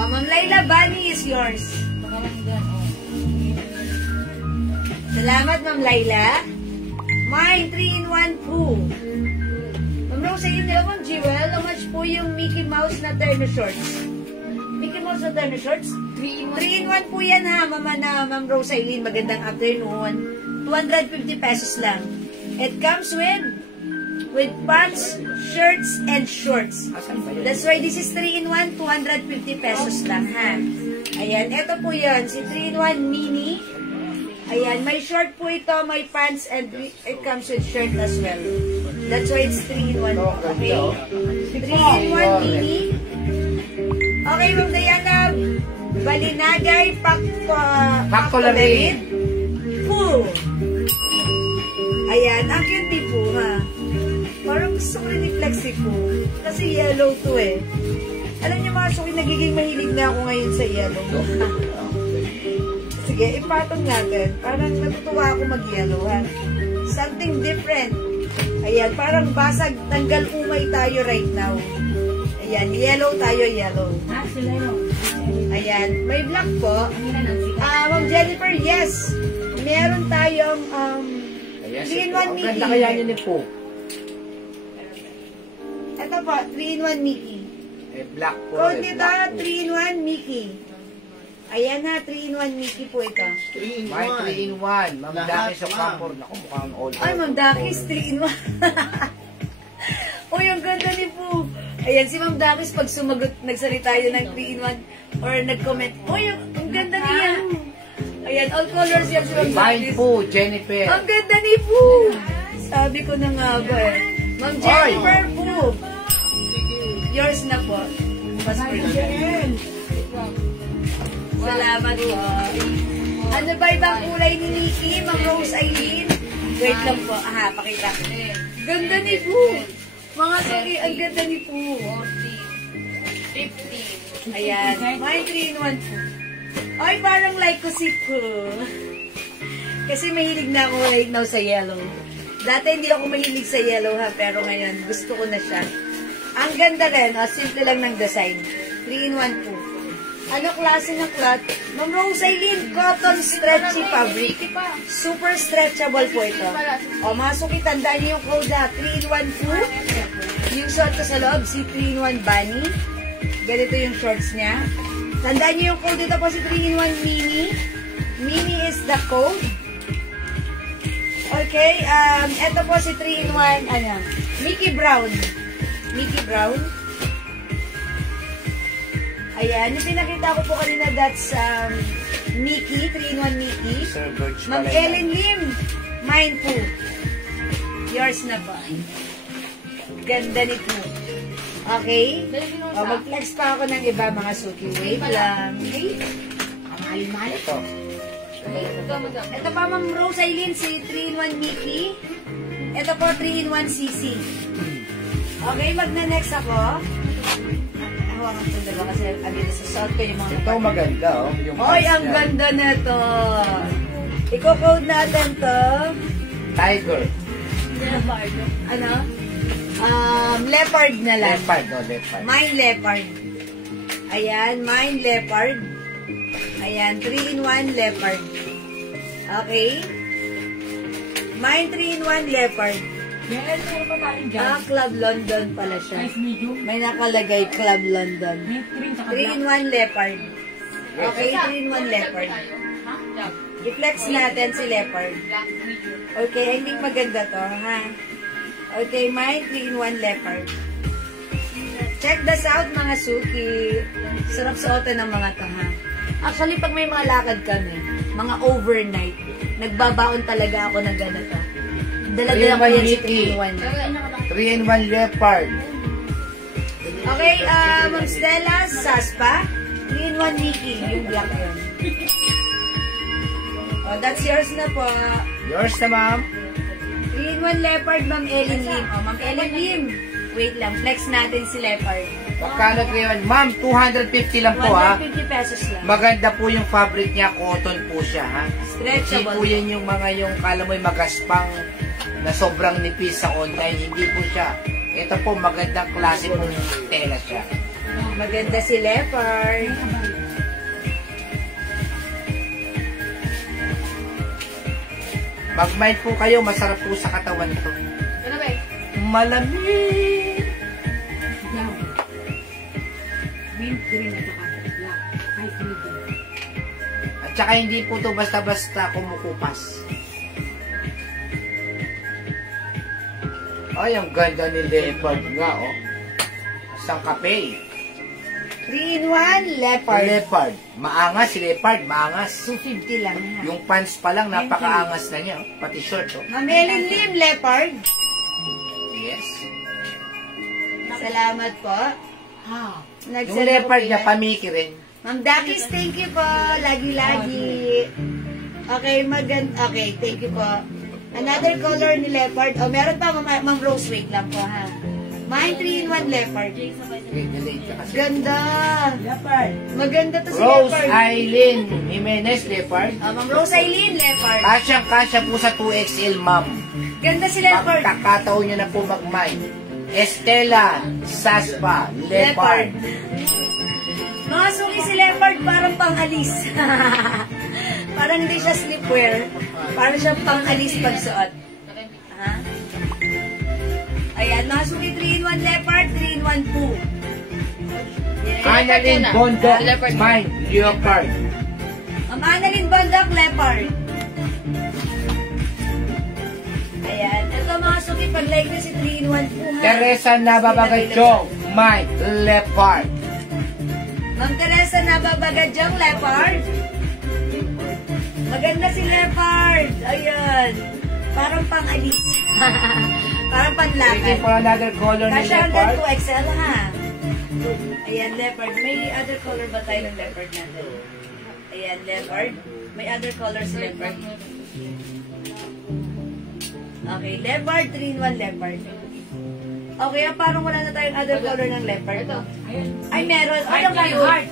Oh, Ma'am Layla, Bunny is yours. Salamat, Ma'am Layla. Mine, 3-in-1 Pooh. Ma'am Rose, ayun nila, Ma'am Jewel, how much po yung Mickey Mouse na terno shorts? Mickey Mouse na terno shorts? 3-in-1 po yan, ha, Ma'am Rose Eileen. Magandang afternoon. 250 pesos lang. It comes with pants, shirts, and shorts. That's why this is 3-in-1, 250 pesos lang, ha. Ayan, ito po yan, si 3-in-1 mini. Ayan, may short po ito, may pants, and it comes with shirt as well. That's why it's 3-in-1, okay? 3-in-1 mini. Okay, Ma'am Diana, Balinagay, Pactolarid. Pooh. Ayan, ang cute ni Pooh, ha. Parang gusto ko rin i-flex si Pooh. Kasi yellow to eh. Alam niyo mga suki, nagiging mahilig na ako ngayon sa yellow. Sige, ipatong natin. Parang natutuwa ako mag-yellow, ha. Something different. Ayan, parang basag, tanggal umay tayo right now. Ayan, yellow tayo, yellow. Ayan, may black po. Ma'am Jennifer, yes. Meron tayong 3-in-1 Mickey. Ganda kaya niya ni Pooh. Ito po, 3-in-1 Mickey. Eh, black po. Kung dito, 3-in-1 Mickey. Ayan na, 3-in-1 Mickey po ito. My 3-in-1. Ma'am Daki sa Kampor. Naku, mukhang old. Ay, Ma'am Dakis, 3-in-1. Uy, ang ganda ni Pooh. Ayan, si Ma'am Dakis, pag sumagot, nagsalita yun ng 3-in-1 or nag-comment, uy, ang ganda niya. Ayan, all colors yan si Ma'am Mine Dakis. Pooh, Jennifer. Ang ganda ni Pooh. Sabi ko na nga ba eh. Ma'am Jennifer Pooh. Yours na po. Salamat po. Ano ba ibang kulay ni Nikki? Ma'am Rose Eileen? Wait lang po. Aha, pakita. Ganda ni Pooh. Mga sorry, ang ganda ni Pooh. 50. Ayan. My 3-in-1 Pooh. Ay, parang like ko si Pooh. Kasi mahilig na ako right now sa yellow. Dati hindi ako mahilig sa yellow, ha, pero ngayon gusto ko na siya. Ang ganda rin, simple lang ng design. 3-in-1 Pooh. Ano klase ng cloth? Ma'am Rose Eileen, cotton stretchy fabric. Super stretchable po ito. O, mga suki, tandaan niyo yung code na 3-in-1 Pooh. Yung short ko sa loob, si 3-in-1 Bunny. Ganito yung shorts niya. Tandaan niyo yung code dito po si 3-in-1 Mini. Mini is the code. Okay, ito po si 3-in-1, Mickey Brown. Mickey Brown. Ayan, yung pinakita ko po kanina, that's Mickey, 3-in-1 Mickey. Ma'am Ellen Lim, mine po. Yours na ba? Ganda ni po. Okay? Mag-flex pa ako ng iba, mga suki. Wait lang. Ang alimali. Ito. Ito pa, Ma'am Rose Eileen, si 3-in-1 Mickey. Ito po, 3-in-1 CC. Okay, magna-next ako. Hawakan ko dalawa kasi susot ko yung mga... Ito maganda, oh. Yung Hoy, pants ang niya. ganda nito. Iko-code natin to. Tiger. Ano? Leopard na lang. Leopard, no? Leopard. Mine leopard. Ayan, mine leopard. Ayan, 3-in-1 leopard. Okay? Mine 3-in-1 leopard. Meron meron pa tayo dyan. Club London pala siya. Nice medium. May nakalagay Club London. May green sa kabila. 3-in-1 leopard. Okay, 3-in-1 leopard. I-flex natin si leopard. Okay, I think maganda to, ha? Okay, mine 3-in-1 leopard. Check this out, mga suki. Sarap suotin ng mga to, ha? Actually, pag may mga lakad kami, mga overnight, nagbabaon talaga ako ng ganito. Dala-dala ko yan si 3-in-1. 3-in-1 leopard. Okay, Ma'am Stella, Saspa. 3-in-1 Mickey, yung black yun. Oh, that's yours na po. Yours na, ma'am. 3-in-1 leopard, Ma'am Ellen Lim. Oh, Ma'am Ellen Lim. Wait lang, flex natin si leopard. Magkano 3-in-1? Ma'am, 250 lang po, ha? 150 pesos lang. Maganda po yung fabric niya. Cotton po siya, ha? Stretchable. Hindi po yan yung mga yung kala mo yung magaspang na sobrang nipis sa online. Hindi po siya. Ito po, magandang klase po yung tela siya. Maganda si leopard. Mag-mind po kayo, masarap po sa katawan ito. Ano ba? Malamig! Yan. Mint green at saka black. Nice medium. At saka hindi po ito basta-basta kumukupas. Ay, ang ganda ni leopard nga, oh. Isang kape. 3-in-1 leopard. Leopard. Maangas si leopard, maangas. 250 lang. Ha? Yung pants pa lang, napakaangas na niya. Oh. Pati short, oh. Ma'am Ellen Lim, leopard. Yes. Salamat po. Yung leopard niya, pamiki rin. Ma'am Dakis, thank you po. Lagi-lagi. Okay, okay, thank you po. Another color ni leopard. Oh, meron pa, Ma'am Rose. Wait lang po, ha. Mine 3-in-1 leopard. Ganda. Leopard. Maganda to si Rose leopard. Aileen Jimenez, leopard. Ma'am Rose Aileen, leopard. Kasyang-kasya po sa 2XL, ma'am. Ganda si leopard. Pagkakataon niyo na po mag-mind. Estela Saspa, leopard. Mga suki si leopard, parang pang-alis. Parang hindi siya sleepwear. Parang siya pang-alis pagsuot. Ha? Ayan, mga suki 3-in-1 leopard, 3-in-1 poo. Annalyn Bondok, Leopard. mine, leopard. Ang Annalyn Bondok, leopard. Ayan, ito mga suki, pag-like na si 3-in-1 poo, ha? Teresa Nababagachong, mine, leopard. Ma'am Teresa Nababagachong, leopard. Maganda si leopard. Ayan. Parang pang-alis. Parang panlakad. Looking for another color ni Kasya hanggang leopard. 2XL, ha? Ayan, leopard. May other color ba tayo ng leopard natin? Ayan, leopard. May other color si leopard. Okay, leopard, 3-in-1 leopard. Okay, parang wala na tayong other color ng leopard. Ay, meron. Ay, ang cute.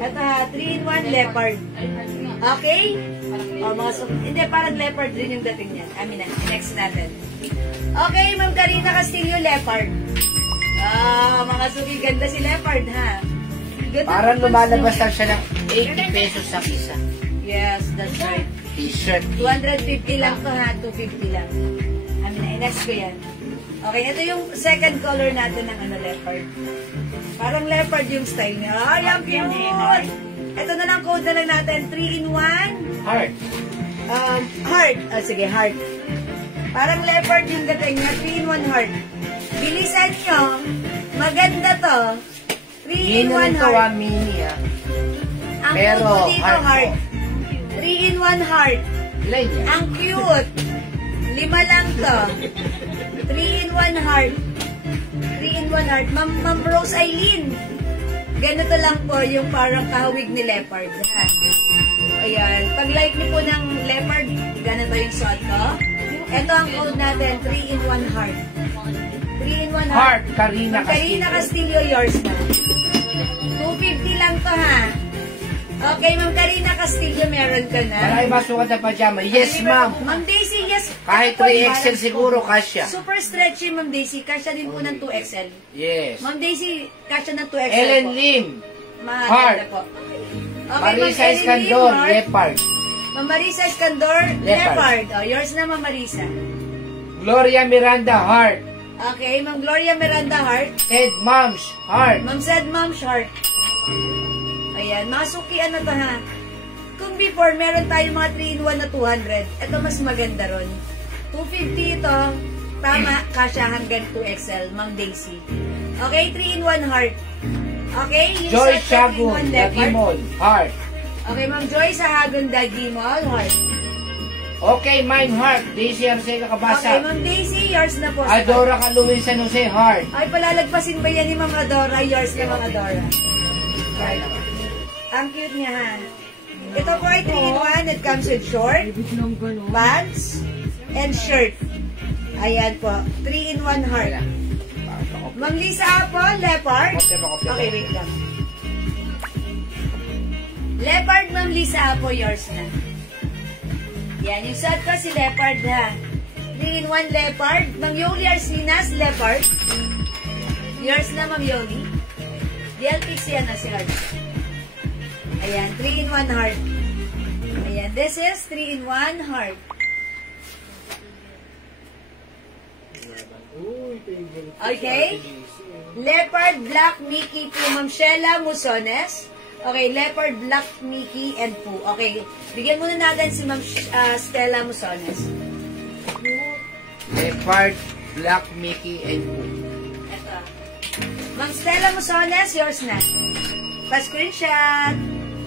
Ito ha, 3-in-1 leopard. Okay? O, mga hindi, parang leopard rin yung dating niyan. Amin na, next natin. Okay, Ma'am Karina Castillo, leopard. Mga suki, ganda si leopard, ha? Ganda Parang ng lumalabas pants lang siya ng 80 pesos sa isa. Yes, that's right. T-shirt. 250 lang to, ha? 250 lang. Amin na, next ko yan. Okay, ito yung second color natin ng leopard. Parang leopard yung style niya. Ay, ang cute! Ito na lang, code na lang natin. 3-in-1. Heart. Heart. Sige, heart. Parang leopard yung dating niya. 3-in-1 heart. Bilisan nyo. Maganda to. 3-in-1 Ito heart. mini, ah. Ang Pero, code dito, heart heart. po. 3-in-1 heart. Ilan yan? Ang cute. 5 lang to. 3-in-1 heart. 3-in-1 heart. Ma'am Rose Aileen. Ganito lang po yung parang kahawig ni leopard. Ha? Ayan. Pag like niyo po ng leopard, ganito yung suot ko. Ito ang code natin, 3-in-1 heart. 3-in-1 Heart, Karina Karina Castillo. Castillo, yours na. 250 lang to ha. Okay, Ma'am Karina Castillo, meron ka na. Marami masukat na pajama. Yes, ma'am. Ma'am Daisy, yes. Kahit Ito po, 3XL siguro, kasya. Super stretchy, Ma'am Daisy. Kasya din po ng 2XL. Yes. Ma'am Daisy, kasya ng 2XL Ellen po. Lim. Maganda po. Okay, Marisa Ma'am Ellen Escandor, Lim, heart. Leopard. Ma'am Marisa Escandor, Leopard. Leopard. Oh, yours na, Ma'am Marisa. Gloria Miranda, Heart. Okay, Ma'am Gloria Miranda, heart. Ted Moms, Heart. Ma'am said, Ma'am, heart. Ayan, mga sukian na to ha. Kung before, meron tayo mga 3-in-1 na 200. Ito mas maganda ron. 250 ito. Tama, kasya hanggang 2XL, Ma'am Daisy. Okay, 3-in-1 heart. Okay, yung Joy set Shagun, 3-in-1 leopard. Dagimol, Heart. Okay, Ma'am Joy sa Hagon Dagimol, heart. Okay, Mine Heart, Daisy Arcega Okay, Kabasa. Ma'am Daisy, yours na po. Adora Kaluwin San Jose, Heart. Ay, palalagpasin ba yan ni Ma'am Adora? Yours na, Ma'am Adora. Heart. Ang cute niya ha. Ito po ay 3-in-1. It comes with short, pants, and shirt. Ayan po. 3-in-1 heart. Ma'am Lisa Apple, leopard. Okay, wait lang. Leopard, Ma'am Lisa Apple, yours na. Yan, yung set ko si leopard ha. 3-in-1 leopard. Ma'am Yoli Arsinas, leopard. Yours na, Ma'am Yoli. DLPX yan na si Heart. Ayan, 3-in-1 heart. Ayan, this is 3-in-1 heart. Okay? Leopard Black Mickey to Ma'am Sheila Musones. Okay, Leopard Black Mickey and Pooh. Okay, bigyan muna natin si Ma'am Stella Musones. Leopard, Black Mickey, and Pooh. Ito. Ma'am Stella Musones, yours na. Pa-screenshot.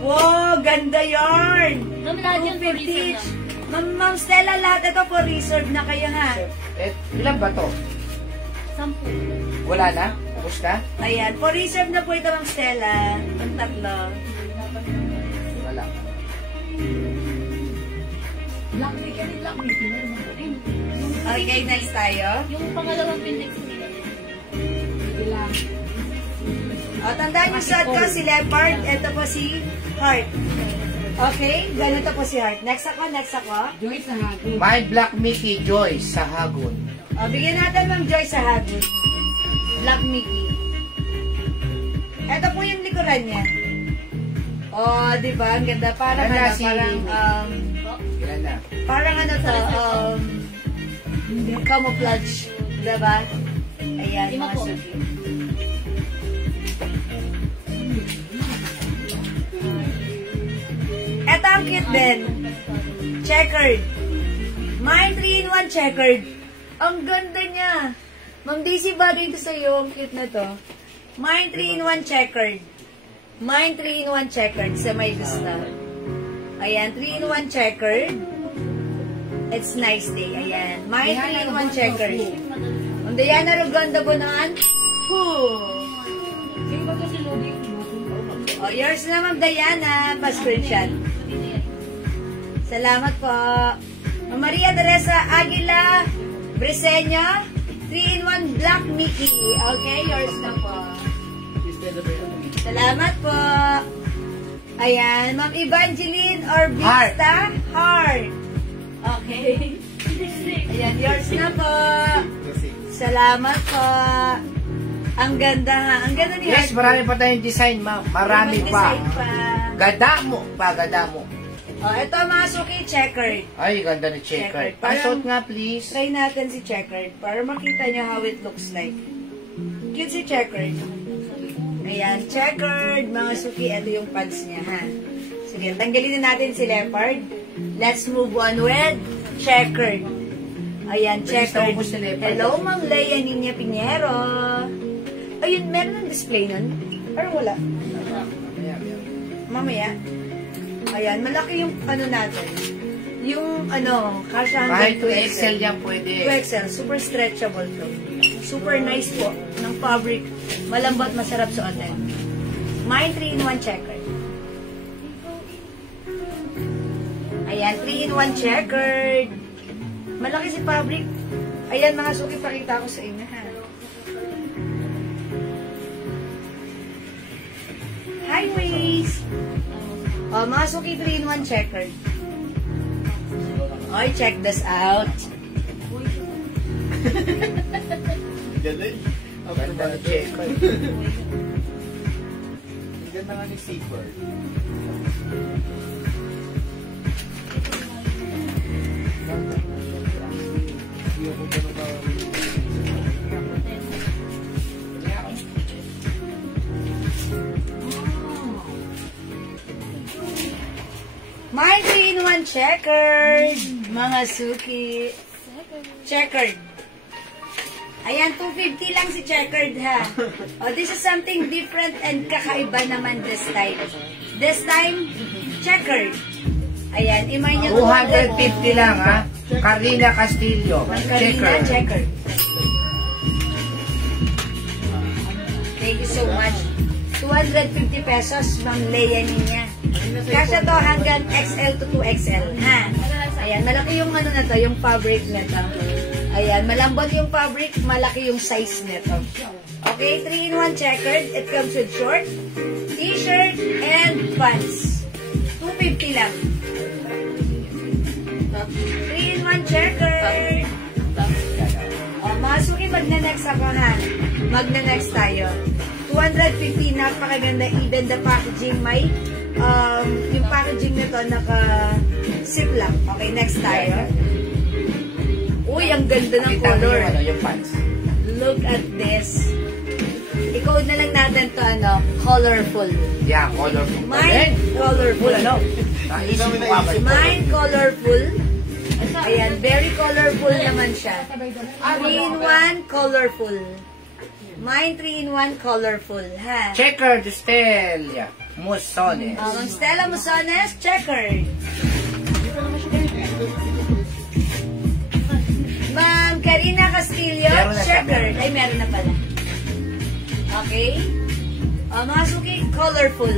Wow, ganda yarn! Ma'am, lahat yan for reserve na. Ma'am Stella, lahat ito for reserve na kayo ha. Ilan ba to? 10. Wala na? Tapos na? Ayan, for reserve na po ito, Ma'am Stella. Ang tatlo. Wala. Black Mickey, Black Mickey. Okay, next tayo. Yung pangalawang pindex nila. O, tandaan yung shot ko, si Leopard. Ito po si Heart. Okay, ganito po si Heart. Next ako. Joy sa Hagon. My Black Mickey, Joy, sa Hagon. O, bigyan natin Ma'am Joy sa Hagon. Black Mickey. Ito po yung likuran niya. O, di ba? Ang ganda. Parang Ganda ano, si parang, Ilan na? parang ano to, camouflage. Diba? Ayan, Lima mga po. suki. Ito ang cute din. Checkered. Mine 3-in-1 checkered. Ang ganda niya. Ma'am Daisy, bagay ito sa'yo. Ang cute na to. Mine 3-in-1 checkered. Mine 3-in-1 checkered sa may gusto. Ayan, 3-in-1 checkered. It's nice day. Ayan. Mine 3-in-1 checkered. Ang Diana Ruganda Bonan. Sino ba ito si Lodi? Oh, yours na, Ma'am Diana. Pa-screenshot. Salamat po. Ma'am Maria Teresa Aguila Briseño. 3-in-1 Black Mickey. Okay, yours na po. Salamat po. Ayan, Ma'am Evangeline Orbista. Heart. Okay. Ayan, yours na po. Salamat po. Ang ganda ha. Ang ganda ni Yes, Heart. marami pa tayong design, ma'am. Marami May pa. design pa. Gada mo. Oh, ito mga suki, checkered. Ay, ganda ni Checker. Checkered. Parang- Pasot nga, please. Try natin si checkered para makita nyo how it looks like. Cute si checkered. Ayan, checkered. Mga suki, ito yung pants niya, ha? Sige, tanggalin na natin si leopard. Let's move on with checkered. Ayan, checkered. Gusto mo si leopard. Hello, Ma'am Leia Niña Pinheiro. Ayun, meron ng display nun? Parang wala. Mamaya. Ayan, malaki yung ano natin. Yung ano, kasya Kahit hanggang 2XL yan pwede. 2XL, super stretchable to. Super nice po ng fabric. Malambot, masarap suotin. Mine 3-in-1 checker. Ayan, 3-in-1 checkered. Malaki si fabric. Ayan mga suki, pakita ko sa inyo ha. High waist. Oh, mga suki 3-in-1 checkered. Oy, check this out. Galing. Ganda na checker. Ganda nga ni Seaford. My 3-in-1 checkered. Mga suki. Checkered. Ayan, 250 lang si checkered ha. Oh, this is something different and kakaiba naman this time. This time, checkered. Ayan, imay niya 250 lang ha. Karina Castillo. Karina, Checker. checkered. Thank you so much. 250 pesos, Ma'am Leia niya. Kasya to hanggang XL to 2XL, ha? Ayan, malaki yung ano na to, yung fabric na to. Ayan, malambot yung fabric, malaki yung size nito. Okay, 3-in-1 checkered. It comes with short, t-shirt, and pants. 250 lang. 3-in-1 checkered. O, mga suki, magna-next ako ha. Magna-next tayo. 250, napakaganda. Even the packaging, may yung packaging nito naka-zip lang. Okay, next tayo. Uy, ang ganda ng Kita mo color. yung, yung pants. Look at this. I-code na lang natin to colorful. Yeah, colorful. Mine, colorful. Ano? Naisip mo pa ba? Mine, colorful. Ayan, very colorful naman siya. 3-in-1, colorful. Mine, 3-in-1, colorful. Ha? Checker Stella Musones. Ang Stella Musones, checkered. Ma'am Karina Castillo, Meron na siya, checkered. meron na. Ay, meron na pala. Okay. Mga suki, colorful.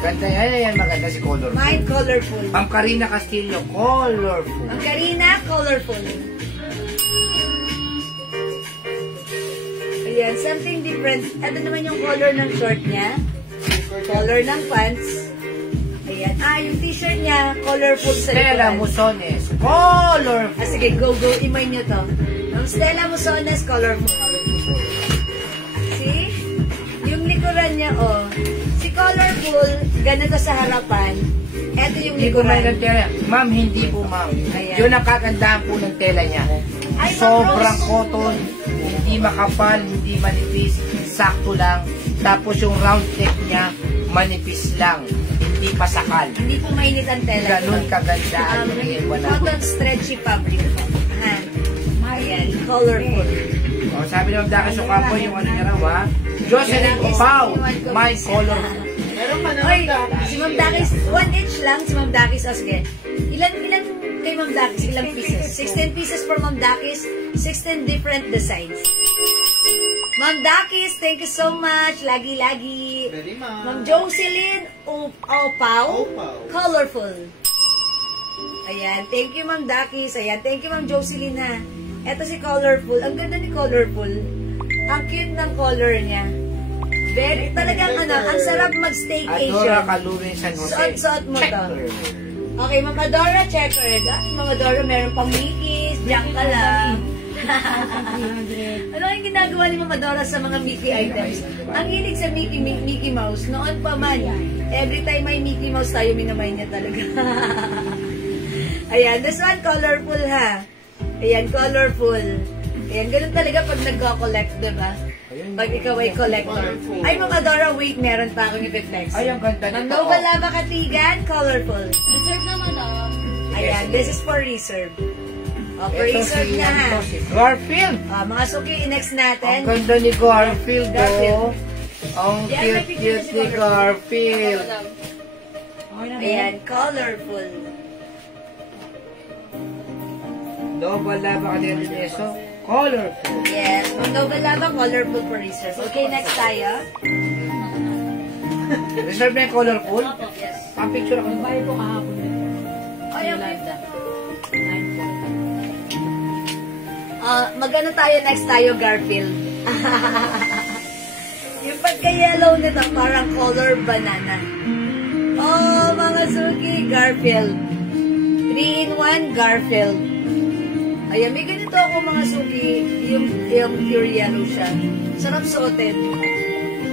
Ganda yan, maganda si colorful. Mine, colorful. Ma'am Karina Castillo, colorful. Ma'am Karina, colorful. Ayan, something different. Ito naman yung color ng short niya. Color ng pants. Ayan. Yung t-shirt niya, colorful sa Stella likuran. Musones, colorful. Sige, go, imay nyo to. Ang Stella Musones, colorful. See? Yung likuran niya, si colorful, ganito sa harapan. Ito yung Hindi po may likuran. ng tela. Ma'am, hindi po ma'am. Ayan. Yun ang kagandahan po ng tela niya. Ay, Ma'am Sobrang Rose. cotton, hindi makapal, hindi manipis, sakto lang. Tapos yung round neck niya, manipis lang, hindi pasakal. Hindi po mainit ang tela. Ganun kaganda ang wala. Cotton stretchy fabric po. Ayan, colorful. O, sabi naman Daki Sukampo, yung ano niya raw ha. Jocelyn Opao, my colorful. Oy, si Ma'am Dakis, 1 each lang si Ma'am Dakis. Osge. Ilan kay Ma'am Dakis? Ilang pieces? 16 pieces for Ma'am Dakis, 16 different designs. Ma'am Dakis, thank you so much. Lagi-lagi. Very much. Ma'am Jocelyn Opao, colorful. Ayan, thank you Ma'am Dakis. Ayan, thank you Ma'am Jocelyn ha. Ito si colorful. Ang ganda ni colorful. Ang cute ng color niya. Very, talagang ang sarap Adora mag-staycation. Kalurin San Jose. Suot-suot mo to. Checker. Okay, Ma'am Adora, checkered. Ma'am Adora, meron pang Mickey's. Diyan ka lang. Ano yung ginagawa ni Ma'am Adora sa mga Mickey items? Ang hilig sa Mickey Mouse, noon pa man. Every time may Mickey Mouse tayo, minamay niya talaga. Ayan, this one, colorful ha. Ayan, colorful. Ayan, ganun talaga pag nagko-collect, diba? Pag ikaw ay collector. Ay, Ma'am Adora, wait, meron pa akong i-flex. Ay, ang ganda Ma'am nito. Nova Lava Katigan, colorful. Reserve naman daw. Ayan, this is for reserve. For Ito reserve si, na ha. si Garfield. Mga suki, next Ang natin. ganda ni Garfield, Garfield. Ang Yan, may picture cute si ni Garfield. Ayan, colorful. Nova Lava Katigan colorful. Yes, Ma'am Nova Lava, colorful for reserve. Okay, next tayo. Reserve na yung colorful. Yes. Pang-picture ako. Bayo po kahapon. Ay, okay. Magano tayo next tayo, Garfield? Yung pagka-yellow nito, parang color banana. Oh, mga suki, Garfield. 3-in-1 Garfield. Ayan, may ganito ako mga suki, yung pure yellow siya. Sarap suotin.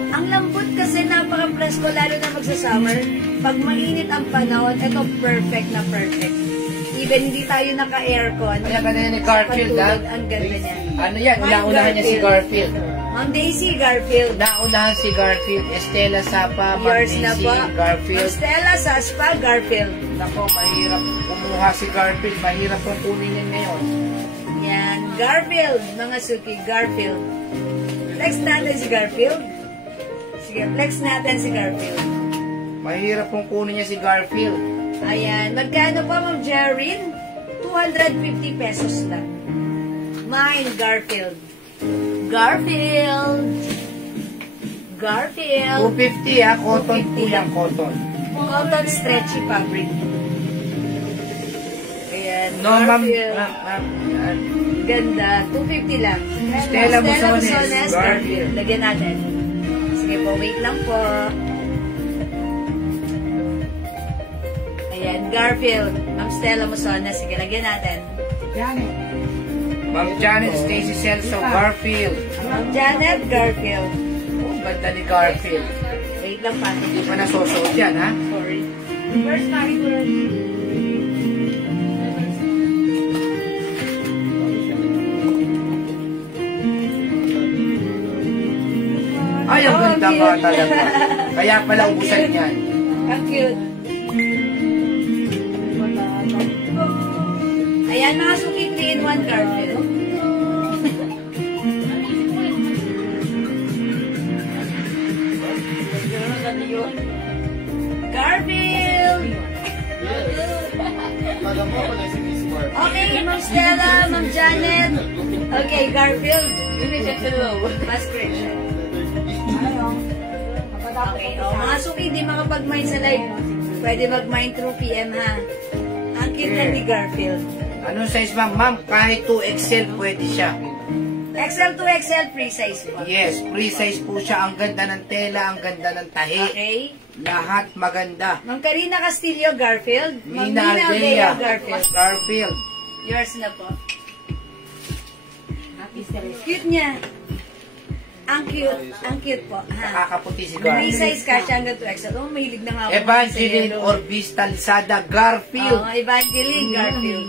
Ang lambot kasi napaka-presko, lalo na magsa-summer. Pag mainit ang panahon, ito perfect na perfect. Even hindi tayo naka-aircon. Kaya ba na yan ni Garfield, ha? Ang ganda niya. Ano yan? Unaunahan niya si Garfield. Ma'am Daisy, Garfield. Naunahan si Garfield. Estela Sapa, Ma'am Yours na Daisy, po. Garfield. Stella Saspa, Garfield. Nako, mahirap kumuha si Garfield. Mahirap ang kunin niya ngayon. Yan, Garfield. Mga suki, Garfield. Flex natin si Garfield. Sige, flex natin si Garfield. Mahirap kung kunin niya si Garfield. Ayan, magkano pa, Ma'am Jerryn? 250 pesos lang. Mine, Garfield. Garfield. Garfield. 250 ha, cotton 250 po yan, cotton. Cotton stretchy fabric. Ayan, No, ma'am, Garfield. yan. Ganda, 250 lang. Stella Musones, Garfield. Lagyan natin. Sige po, wait lang po. Ayan, Garfield. Ma'am Stella Musones. Sige, lagyan natin. Janet. Ma'am Janet Stacy Celso, Garfield. Ma'am Janet, Garfield. Oh, ganda ni Garfield. Wait lang pa. Hindi pa nasusuot yan, ha? Sorry. First night word. Ay, ang Oh, ganda cute. nga talaga. Kaya pala ubusan yan. Ang cute. Ayan, mga suki 3-in-1 Garfield. Garfield! Alam mo, wala si Miss Mark. Okay, Ma'am Stella, Ma'am Janet. Okay, Garfield. Mas screenshot. Okay, mga suki, di makapag-mine sa live. Pwede mag-mine through PM, ha? Ang cute na ni Garfield. Anong size, ma'am? Ma'am, kahit 2XL pwede siya. XL to XL, free size po. Yes, free size po siya. Ang ganda ng tela, ang ganda ng tahi. Okay. Lahat maganda. Ma'am Karina Castillo, Garfield. Ma'am Nina Nina Aldea, Aldea, Garfield. Garfield. Yours na po. Cute niya. Ang cute po. Ha? Nakakaputi si Free Garfield. size cash hanggang 2XL. Oh, mahilig na nga ako. Evangeline Orbista Lizada, Garfield. Oh, Evangeline, Garfield.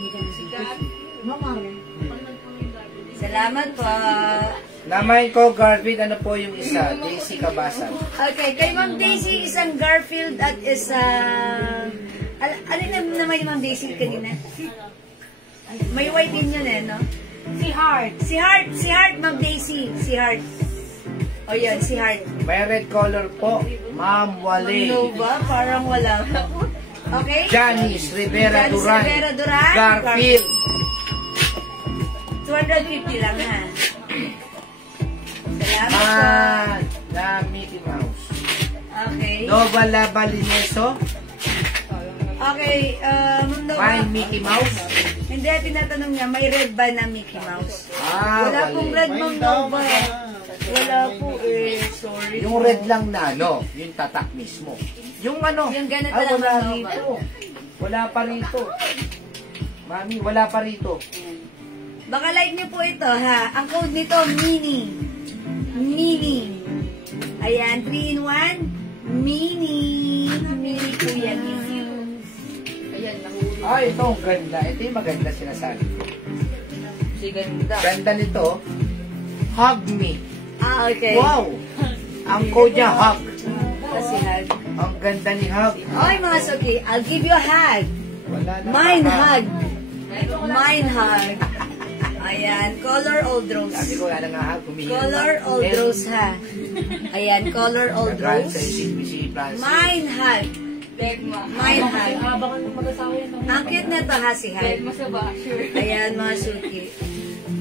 Salamat po. Namayin ko, Garfield, ano po yung isa? Daisy Cabasan. Okay, kay Ma'am Daisy, isang Garfield at isang... Alin na naman yung Ma'am Daisy kanina? May white din yun eh, no? Si Heart. Si Heart, Ma'am Daisy. Si Heart. O yun, si Heart. May red color po, Ma'am Wale. Nova, parang wala. Okay? Janice Rivera Janice Duran. Rivera Duran. Garfield. 250 lang, ha? Salamat po. Na Mickey Mouse. Okay. Nova Lava Lineso. Okay, Ma'am Nova. May Mickey Mouse. Hindi, tinatanong niya, may red ba na Mickey Mouse? Wala Wala. pong red, Ma'am Nova. Wala po eh, sorry. Yung red lang na, no? Yung tatak mismo. Yung ano? Yung ganito ah, lang, wala Ma'am Nova. rito. Wala pa rito. Mami, wala pa rito. Baka like niyo po ito, ha? Ang code nito, Mini. Mini. Ayan, 3-in-1. Mini. Mini po yan. Ayan, nahuli. Ay, ito ang ganda. Ito yung maganda sinasabi ko. Si ganda. Ganda nito. Hug me. Ah, okay. Wow! Ang code niya, hug. Kasi hug. Ang ganda ni hug. Okay, mga suki, I'll give you a hug. Wala na. Mine pa. hug. Mine hug. Ayan, color old rose. Sabi ko, wala na nga hug. Humihingi Color na. old rose, ha? Ayan, color old Nag-run sa rose. si Francis. Mine hug. Degma. Mine hug. Abangan mo mag-asawa yan. Ang cute na to, ha, si hug. Degma sa ba? Sure. Ayan, mga suki.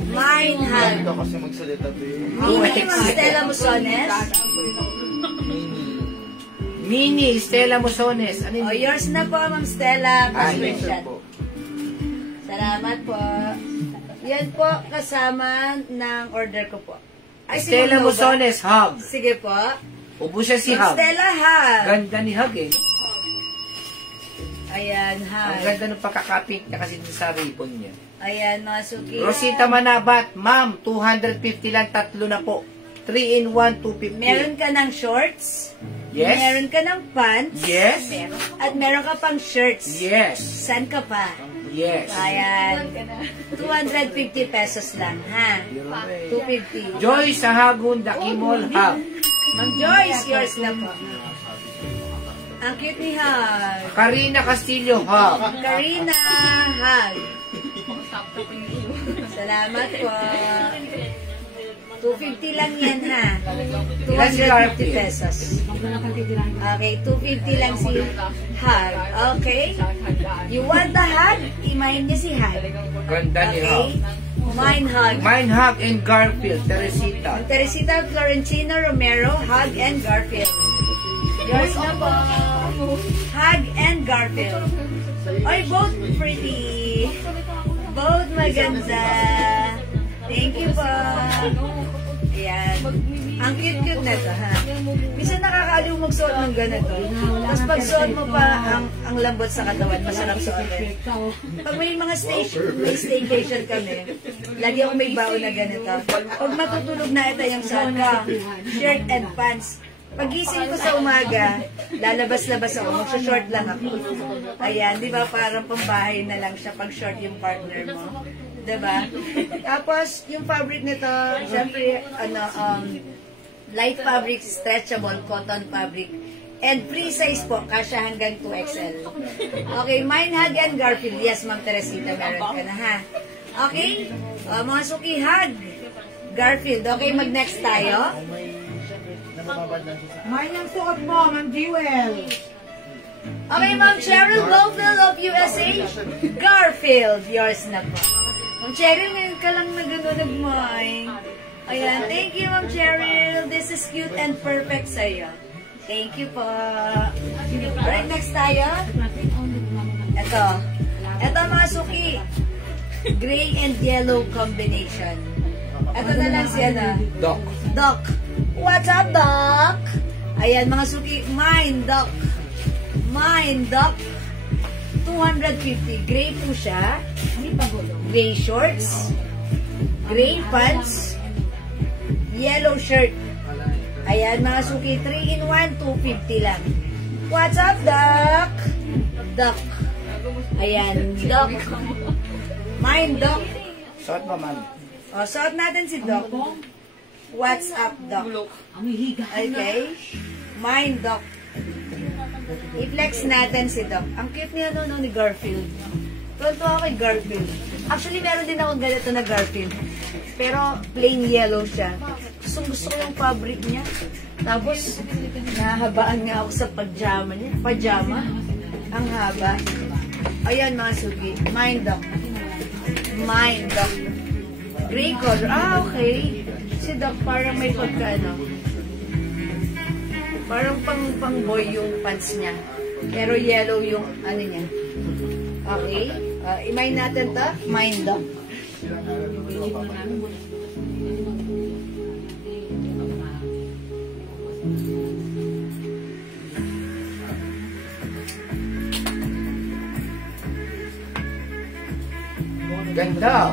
Mine hug. Ito kasi magsalita to yun. Mini, Ma'am Stella Musones. Mini Stella Musones. Ano O, yun? yours na po, Ma'am Stella. Ah, Screenshot. po. Salamat po. Yan po, kasama ng order ko po. Ay, si Stella Ma'am Nova. Musones, hug. Sige po. Ubo siya si Ma'am hug. Stella, hug. Ganda ni hug eh. Ayan, Ang hug. ganda ng pagkakapit niya kasi dun sa ribbon niya. Ayan, mga suki. Rosita Manabat, ma'am, 250 lang, 3 na po. 3 in 1, 250. Meron ka ng shorts. Yes. Meron ka ng pants. Yes. At meron ka pang shirts. Yes. Saan ka pa? Yes. Ayan. 250 pesos lang, ha? 250. Joy Sahagun, Dakimol, hug. Ma'am Joyce, yours na po. Ang cute ni Hug. Karina Castillo, hug. Karina, Hug. Salamat po. 250 lang yan, ha? 250 pesos. Okay, 250 lang si Hug. Okay? You want the Hug? Imahin niya si Hug. Ganda ni Okay? hug. Mine Hug. Mine hug and Garfield, Teresita. Teresita Florentina Romero, Hug and Garfield. Yours na po. Hug and Garfield. Ay, both pretty. Both maganda. Thank you po. Ayan. Ang cute-cute na ito, ha? Minsan nakakaaliw magsuot ng ganito. Tapos pag suot mo pa ang lambot sa katawan, masarap suotin. Pag may mga staycation kami, lagi ako may baon na ganito. Pag matutulog na ito yung suot ko, shirt and pants. Pagising ko sa umaga, lalabas-labas ako, magsa-short lang ako. Ayan, di ba parang pambahay na lang siya pag short yung partner mo. Diba? Tapos, yung fabric nito, syempre, light fabric, stretchable, cotton fabric, and free size po, kasya hanggang 2XL. Okay, mine Hug and Garfield. Yes, Ma'am Teresita, meron ka na, ha? Okay? Mga suki, Hug. Garfield. Okay, mag-next tayo. Mine yung suot mo, Ma'am Jewel. Okay, Ma'am Cheryl Blowfield of USA. Garfield. Yours na po. Ma'am Cheryl, ngayon ka lang nag-mine. Ayan, thank you, Ma'am Cheryl. This is cute and perfect sa'yo. Thank you po. Alright, next tayo. Ito. Ito, mga suki. Gray and yellow combination. Ito na lang si Doc. Doc. What's up, Doc? Ayan, mga suki. Mine, Doc. Mine, Doc. 250. Gray po siya. Gray shorts. Gray pants. Yellow shirt. Ayan, mga suki. 3 in 1, 250 lang. What's up, Doc? Doc. Ayan, Doc. Mine, Doc. Suot mo, ma'am. O, suot natin si Doc. What's up, Doc? Okay. Mine, Doc. I-flex natin si Doc. Ang cute niya ni Garfield. Tuwa ako kay Garfield. Actually, meron din ako ganito na Garfield. Pero, plain yellow siya. Gusto ko yung fabric niya. Tapos, nahabaan nga ako sa pajama niya. Pajama. Ang haba. Ayan, mga sugi. Mine, Doc. Mine, Doc. Gray color. Ah, okay. Si Doc parang may pagka, parang pang boy yung pants niya. Pero yellow yung niya. Okay. Imay natin to. Mine, Doc. Ganda.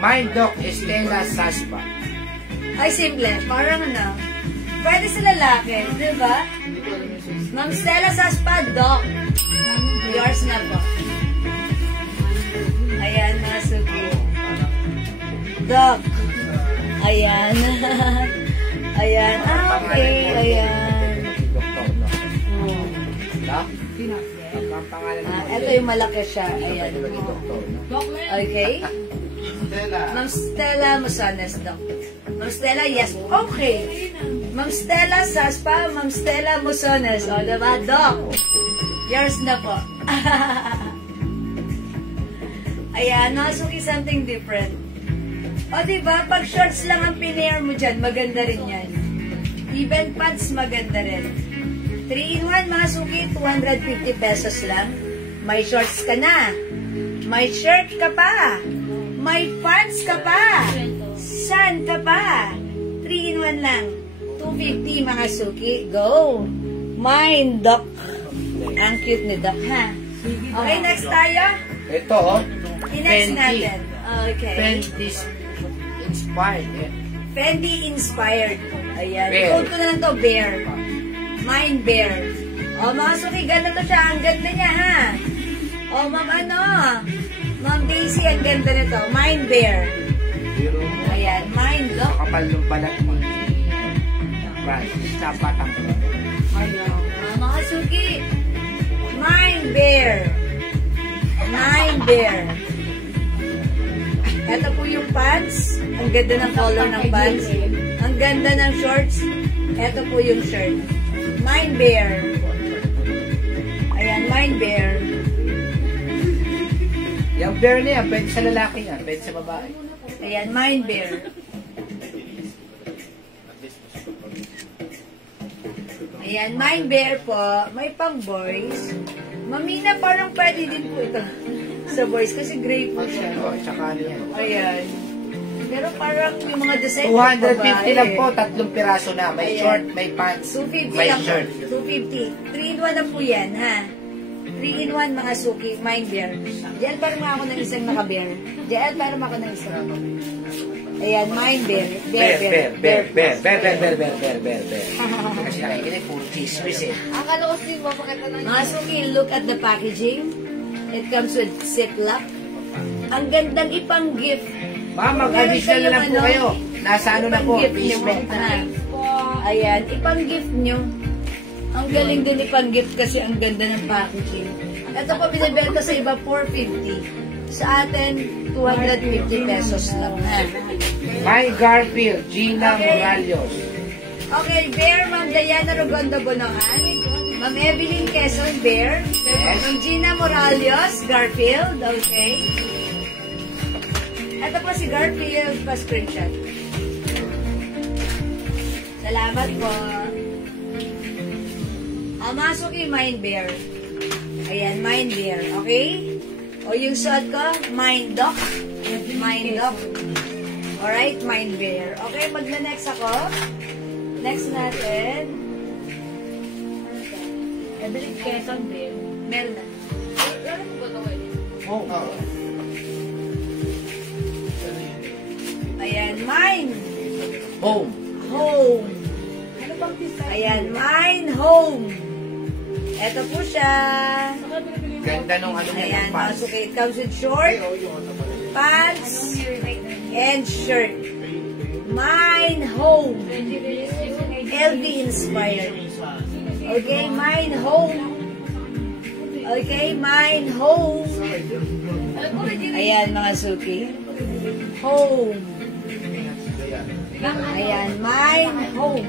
Mine, Doc, Estela Saspa. Ay, simple. Parang pwede sa lalaki, di ba? Ma'am Stella Saspa, Doc. Yours na po. Ayan, mga suki. Doc. Ayan. Ayan. Ah, okay. Ayan. Doc? Ang pangalan mo. Ito yung malaki siya. Ayan. Okay. Ma'am Stella Musones, Doc. Ma'am Stella, yes. Okay. Ma'am Stella Saspa, Ma'am Stella Musones. O, diba, Doc? Yours na po. Ayan, nasuki something different. O, diba, pag shorts lang ang pinair mo dyan, maganda rin yan. Even pants, maganda rin. 3 in 1, mga suki, 250 pesos lang. May shorts ka na. May shirt ka pa. May pants ka pa. Sun ka pa. 3-in-1 lang. 250 mga suki. Go. Mine, Doc. Ang cute ni Doc, ha? Okay, next tayo. Ito, oh. I-next natin. Okay. Fendi inspired. Eh. Fendi inspired. Ayan. Bear. Code ko na lang to, Bear. Mine, Bear. O, mga suki, ganito siya. Ang ganda niya, ha? O, Ma'am, ano? Ma'am Daisy, ang ganda nito. Mine, Bear. Ayan, Mine, Doc. Kapal ng balat mo. Right. Dapat ang Mga suki, Mine Bear. Mine Bear. Ito po yung pants. Ang ganda ng color ng pants. Ang ganda ng shorts. Ito po yung shirt. Mine Bear. Ayan, Mine Bear. yung bear niya, pwede sa lalaki yan, pwede sa babae. Ayan, Mine Bear. Ayan, Mine Bear po. May pang boys. Mamina, parang pwede din po ito sa boys kasi gray po siya. Oh, tsaka ano yan. Ayan. Pero parang yung mga design 250 lang po, 3 piraso na. May Ayan. short, may pants, 250 may lang po. shirt. 250. 3-in-1 na po yan, ha? 3-in-1 mga suki, Mine Bear. Diyan parang ako ng isang naka-bear. Diyan parang ako ng isang. Ayan, Mine Bear. Bear. Kasi nakikinig, puro chismis eh. Akala ko si mapakita na Mga suki, look at the packaging. It comes with ziplock. Ang gandang ipang-gift. Ma'am, mag-additional na lang po kayo. Nasa ano na po, Ipang-gift nyo. basement na. Ayan, ipang-gift nyo. Ang galing din ipang-gift kasi ang ganda ng packaging. Ito po binibenta sa iba 450. Sa atin, 250 pesos lang. Ha? May Garfield, Gina Okay. Morales. Okay, Bear, Ma'am Diana Rogondo Bonoan. Ma'am Evelyn Quezon, Bear. Ma'am Gina Morales, Garfield. Okay. Ito po si Garfield, pa-screenshot. Salamat po. Masok yung Mine Bear. Ayan, Mine Bear. Okay? O yung suot ko, Mine Doc. Mine Doc. Alright, Mine Bear. Okay, magna-next ako. Next natin. Evelyn Quezon, Bear. Meron na. Ano po ito eh? Oh. Ayan, Mine Home. Home. Ayan, Mine Home. Ito po siya. Ganda nung ano niya, Ayan, ng pants. masok. It comes with short, pants, and shirt. Mine Home. LV inspired. Okay, Mine Home. Okay, Mine Home. Ayan, mga suki. Home. Ayan, Mine Home.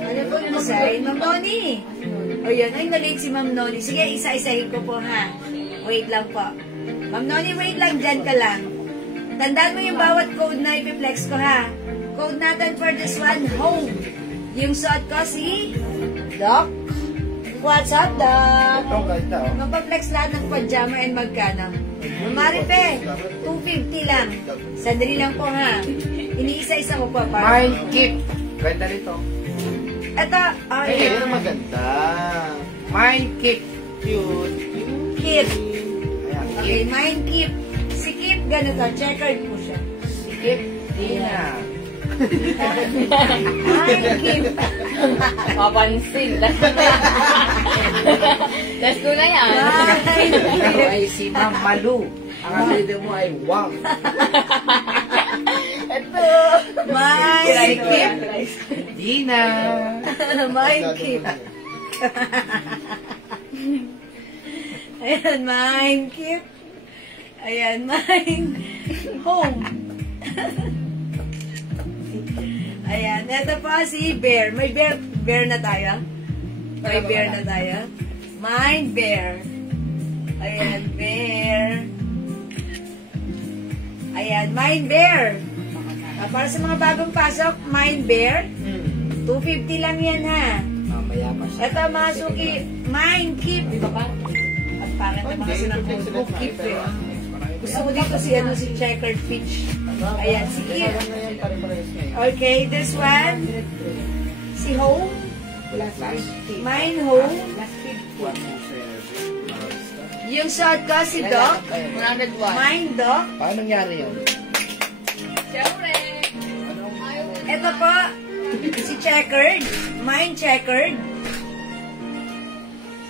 Ano po yung design? Ma'am Noni. O yan, ay nalate si Ma'am Noni. Sige, isa-isahin ko po ha. Wait lang po. Ma'am Noni, wait lang. Dyan ka lang. Tandaan mo yung bawat code na ipiplex ko ha. Code natin for this one, home. Yung suot ko si Doc. What's up, Doc? Ito, ganda oh. Mapaplex lahat ng pajama and magkano? Maripe, 250 lang. Sandali lang po ha. Iniisa-isa ko po. My Kip. Ganda nito. Ito, Ay, yun ang maganda. My Kip. Cute. Kip. Ayan, Okay, Kip. mine Kip. Si Kip, ganito. Checkered po siya. Si Kip. Dina. Mine Kip. Papansin. Last ko na yan. Mine Ito Kip. ay si Ma'am Malu. Ang apelido mo ay Wang. Mine Kip. Dina. Mine Kip. Ayan, mine Kip. Ayan, mine home. Ayan, ito pa si Bear. May bear na tayo. May bear na tayo. Mine Bear. Ayan, Bear. Ayan, Mine Bear. Para sa mga bagong pasok, Mine Bear. 250 lang yan ha. Mamaya pa siya. Ito mga suki, Mine Keep. Pangit naman kasi ng bookkeep eh. Gusto ko dito si checkered peach. Ayan, si Kip. Okay, this one. Si Home. Mine Home. Yung shot ko, si Doc. 101. Mine Doc. Paano nangyari yun? Siyempre. Ito po, si Checkered. Mine Checkered.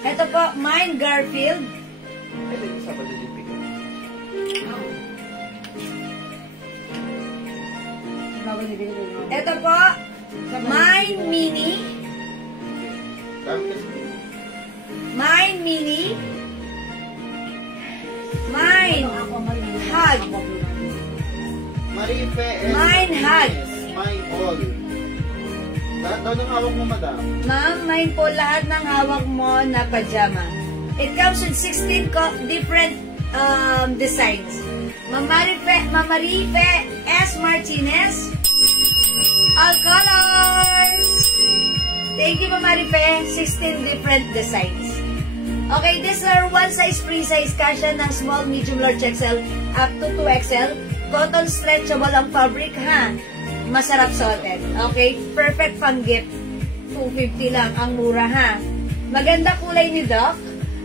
Ito po, mine Garfield. Ito po, mine Mini. Mine Mini. Mine Hug. Marife and Mine Hug. Mine all. Lahat daw ng hawak mo, madam. Ma'am, mine po lahat ng hawak mo na pajama. It comes with 16 different designs. Mamarife S. Martinez. All colors. Thank you, Mamarife. 16 different designs. Okay, these are one size, free size, kasha ng small, medium, large XL up to 2XL. Cotton stretchable ang fabric, ha? Masarap suotin. Okay, perfect pang gift. 250 lang, ang mura, ha? Maganda kulay ni Doc.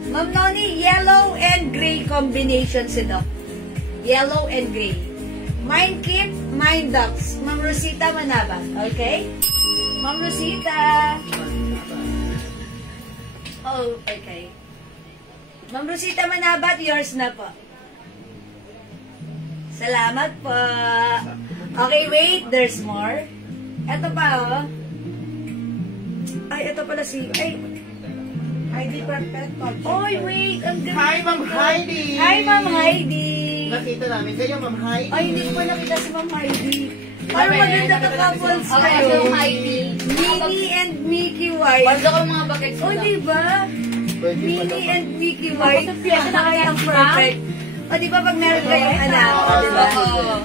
Ma'am Noni, yellow and gray combination si Doc. Yellow and gray. Mine Kip, mine Docs. Ma'am Rosita Manaba. Okay? Ma'am Rosita. Oh, okay. Ma'am Rosita Manabat, yours na po. Salamat po. Okay, wait. There's more. Ito pa, oh. Ay, ito pala si... Ay, Heidi Perfecto. oy, wait. Ang ganda. Hi, Ma'am Heidi! Hi, Ma'am Heidi. Nakita namin kayo, Ma'am Heidi. Ay, hindi ko pa nakita si Ma'am Heidi. Parang maganda ka couples kayo. Yung Heidi. Minnie and Mickey White. Wala ko mga buckets Oh, na. diba? Pwede pa Minnie naman. and Mickey White. Ito na kaya Ang perfect. O, diba pag meron kayong anak? O, diba?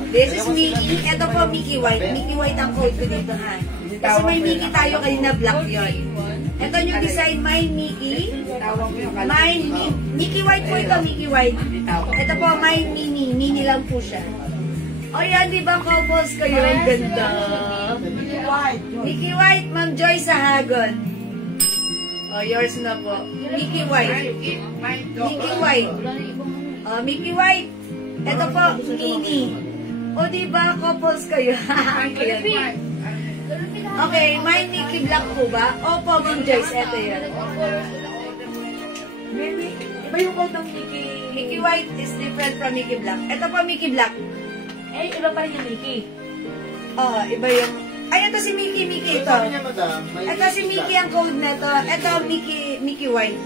This is Mickey. Ito po, Mickey White. Mickey White ang code ko dito, ha? Kasi may Mickey tayo kanina, black yun. Ito yung design, my Mickey. My Mickey White po ito, Mickey White. Ito po, my Mini. Mini lang po siya. O yan, di ba couples kayo? Ang ganda. White. Mickey White, Ma'am Joy Sahagon. O, yours na po. Mickey White. Mickey White. O, Mickey White. Ito po, Mini. O, di ba couples kayo? Okay, my Mickey Black po ba? Opo, Ma'am Joyce, ito yan. Maybe, iba yung code ng Mickey. Mickey White is different from Mickey Black. Ito po, Mickey Black. Eh, iba pa rin yung Mickey. Oh, iba yung... Ay, ito si Mickey ito. Sabi niya, madam, may Ito si Mickey ang code na to. Ito, Mickey White.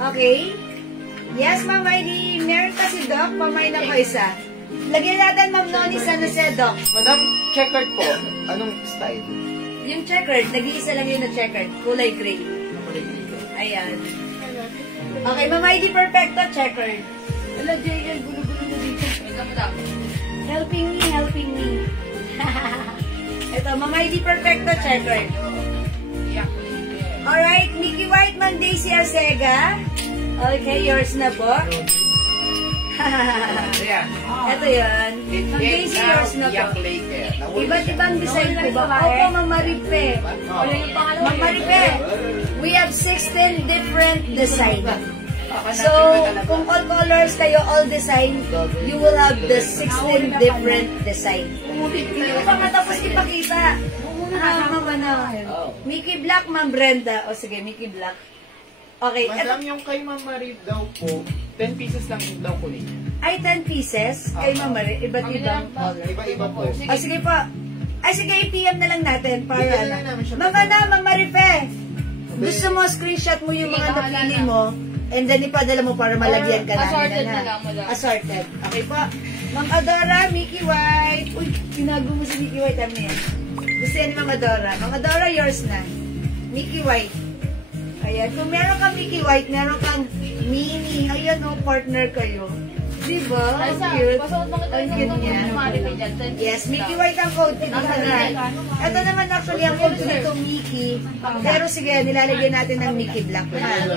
Okay? Yes, Ma'am Heidi. Meron kasi Doc. Pamay na ko isa. Lagyan natin, Ma'am Noni, sana siya, Doc. Madam, checkered po. Anong style? Yung checkered, nag-iisa lang yun na checkered. Kulay gray. Ayan. Okay, Ma'am Heidi, perfecto, checkered. Wala, JL, gulo-gulo na dito. Ito mo lang. Helping me, helping me. Ito, Ma'am Heidi, perfecto, checkered. Alright, Mickey White, Ma'am Daisy Arcega. Okay, yours na po. Ito yan. Ma'am Daisy, yours na po. Iba't ibang design po ba? Opo, Ma'am Marife. Ma'am Marife, we have 16 different design. So, kung all colors kayo, all design, you will have the 16 different design. Hindi ko pa matapos ipakita. Ma'am, ano? Mickey Black, Ma'am Brenda. O sige, Mickey Black. Okay, Madam, eto, yung kay Ma'am Marie daw po, 10 pieces lang daw po ninyo. ay 10 pieces kay Ma'am Marie. Iba't ibang color. Iba-iba po. O sige po. Ay sige, i-PM na lang natin para Bigyan ano. na namin siya. Ma'am ano, Ma'am Marife. Gusto mo, screenshot mo yung mga napili mo and then ipadala mo para malagyan ka namin. Assorted na. na lang, madam. Assorted. Okay po. Ma'am Adora, Mickey White. Uy, tinago mo si Mickey White. Ano yan? Gusto yan ni Ma'am Adora. Ma'am Adora, yours na. Mickey White. Ayan. Kung meron kang Mickey White, meron kang Mini. Ayan o, partner kayo. Diba? Ang cute. Ang cute niya. Yes, Mickey White ang code. Ito naman actually ang code nito, Mickey. Pero sige, nilalagyan natin ng Mickey Black ha.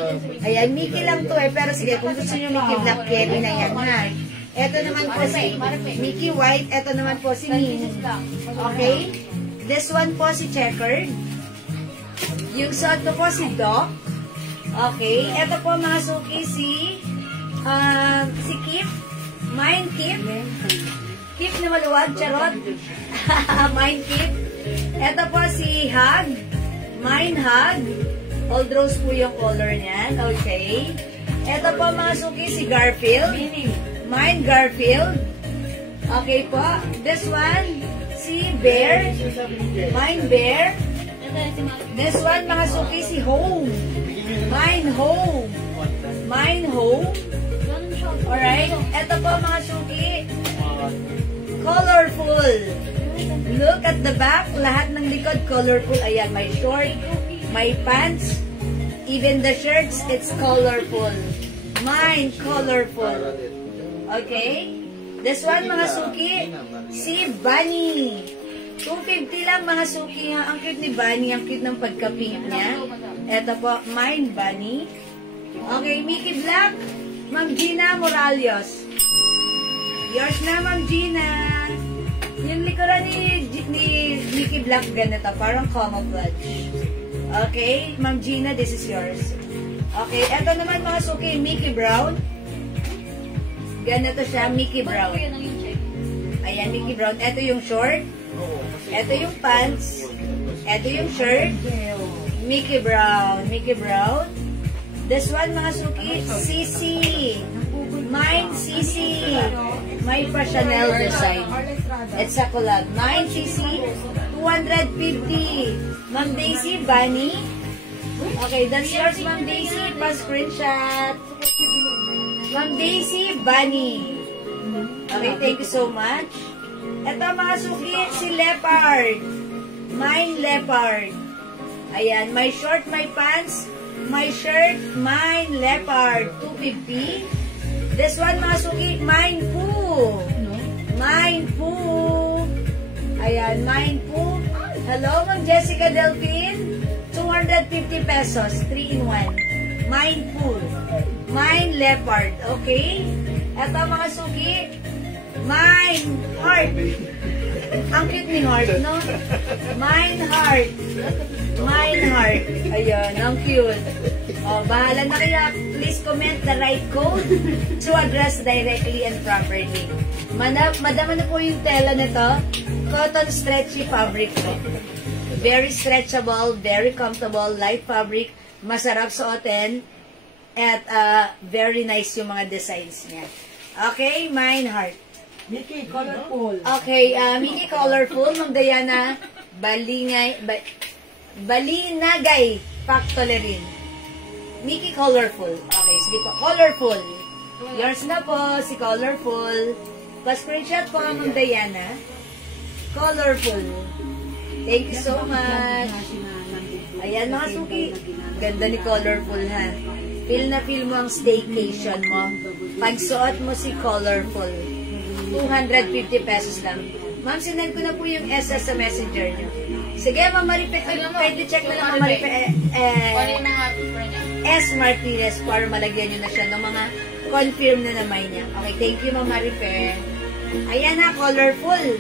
Ayan, Mickey lang to eh. Pero sige, kung gusto nyo Mickey Black, carry na yan ha. Ito naman po si Mickey White. Ito naman po si Minnie. Okay? This one po si Checkered. Yung suot ko po si Doc. Okay? Ito po mga suki si Kip. Mine Kip. Kip na maluwag, charot. Mine Kip. Ito po si Hug. Mine Hug. Old Rose po yung color niyan. Okay. Ito po mga suki si Garfield. Mine Garfield. Okay po. This one, si Bear. Mine Bear. This one mga suki si Home. Mine Home. Mine Home. Alright. Ito po mga suki. Colorful. Look at the back. Lahat ng likod colorful. Ayan, may short, may pants. Even the shirts, it's colorful. Mine, colorful. Okay? This one, mga suki, si Bunny. 250 lang, mga suki. Ang cute ni Bunny. Ang cute ng pagka-pink niya. Ito po, mine, Bunny. Okay, Mickey Black. Ma'am Gina Moralios. Yours na, Ma'am Gina. Yung likuran ni Mickey Black, ganito. Parang camouflage. Okay, Ma'am Gina, this is yours. Okay, eto naman mga suki, Mickey Brown. Ganito siya, Mickey Brown. Ayan, Mickey Brown. Eto yung short. Eto yung pants. Eto yung shirt. Mickey Brown. Mickey Brown. This one, mga suki, Sisi. Mine, Sisi. May pa Chanel design. It's a collab. Mine, Sisi. 250. Ma'am Daisy, Bunny. Okay, that's yours, Ma'am Daisy. Pa-screenshot. Ma'am Daisy, Bunny. Okay, thank you so much. Ito mga suki, si Leopard. Mine, Leopard. Ayan, my short, my pants, my shirt, mine, Leopard. 250. This one, mga suki, mine, Poo. Mine, Poo. Ayan, mine, Poo. Hello, Ma'am Jessica Delphine. 250 pesos, 3-in-1. Mine, Poo. Mine, Leopard. Okay? Ito, mga suki, mine, Heart. Ang cute ni Heart, no? Mine, Heart. Mine, Heart. Ayun, ang cute. O, bahala na kaya. Please comment the right code to address directly and properly. Madama na po yung tela nito. Cotton stretchy fabric po. Very stretchable, very comfortable, light fabric. Masarap suotin. At very nice yung mga designs niya. Okay, Mine, Heart. Mickey, colorful. Okay, Mickey Colorful, Ma'am Diana, Balinagay Factory rin. Mickey Colorful. Okay, sige po. Colorful. Yours na po, si Colorful. Pa-screenshot po, Ma'am Diana. Colorful. Thank you so much. Ayan, mga suki. Ganda ni Colorful, ha? Feel na feel mo ang staycation mo. Pagsuot mo si Colorful. 250 pesos lang. Ma'am, sinend ko na po yung SS sa messenger niyo. Sige, Ma'am Maripe, pwede check na lang, Ma'am Maripe, S. Martinez para malagyan nyo na siya ng mga confirm na naman niya. Okay, thank you, Ma'am Maripe. Ayan na, Colorful.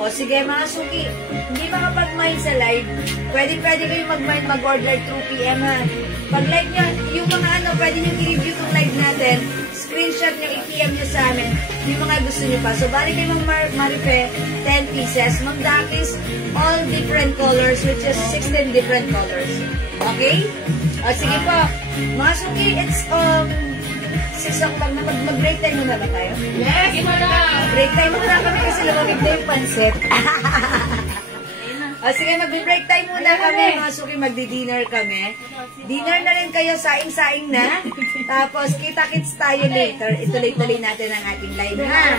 O sige, mga suki, hindi makapag-mind sa live. Pwede kayo mag-mind, mag-order 2 PM ha. Pag-like nyo, yung mga pwede nyo i-review itong live natin. Screenshot nyo, i-PM nyo sa amin yung mga gusto nyo pa. So, bali kayo Ma'am Marife, 10 pieces. Ma'am Dakis, all different colors, which is 16 different colors. Okay? O, sige po. Mga suki, it's 6 o'clock na. Mag-break time muna ba tayo? Yes, Break time muna kami kasi lumamig na yung pansit. O, sige, mag-break time muna kami. Mga suki, magdi-dinner kami. Dinner na rin kayo, saing-saing na. Tapos, kita-kits tayo later. Ituloy-tuloy natin ang ating live, ha?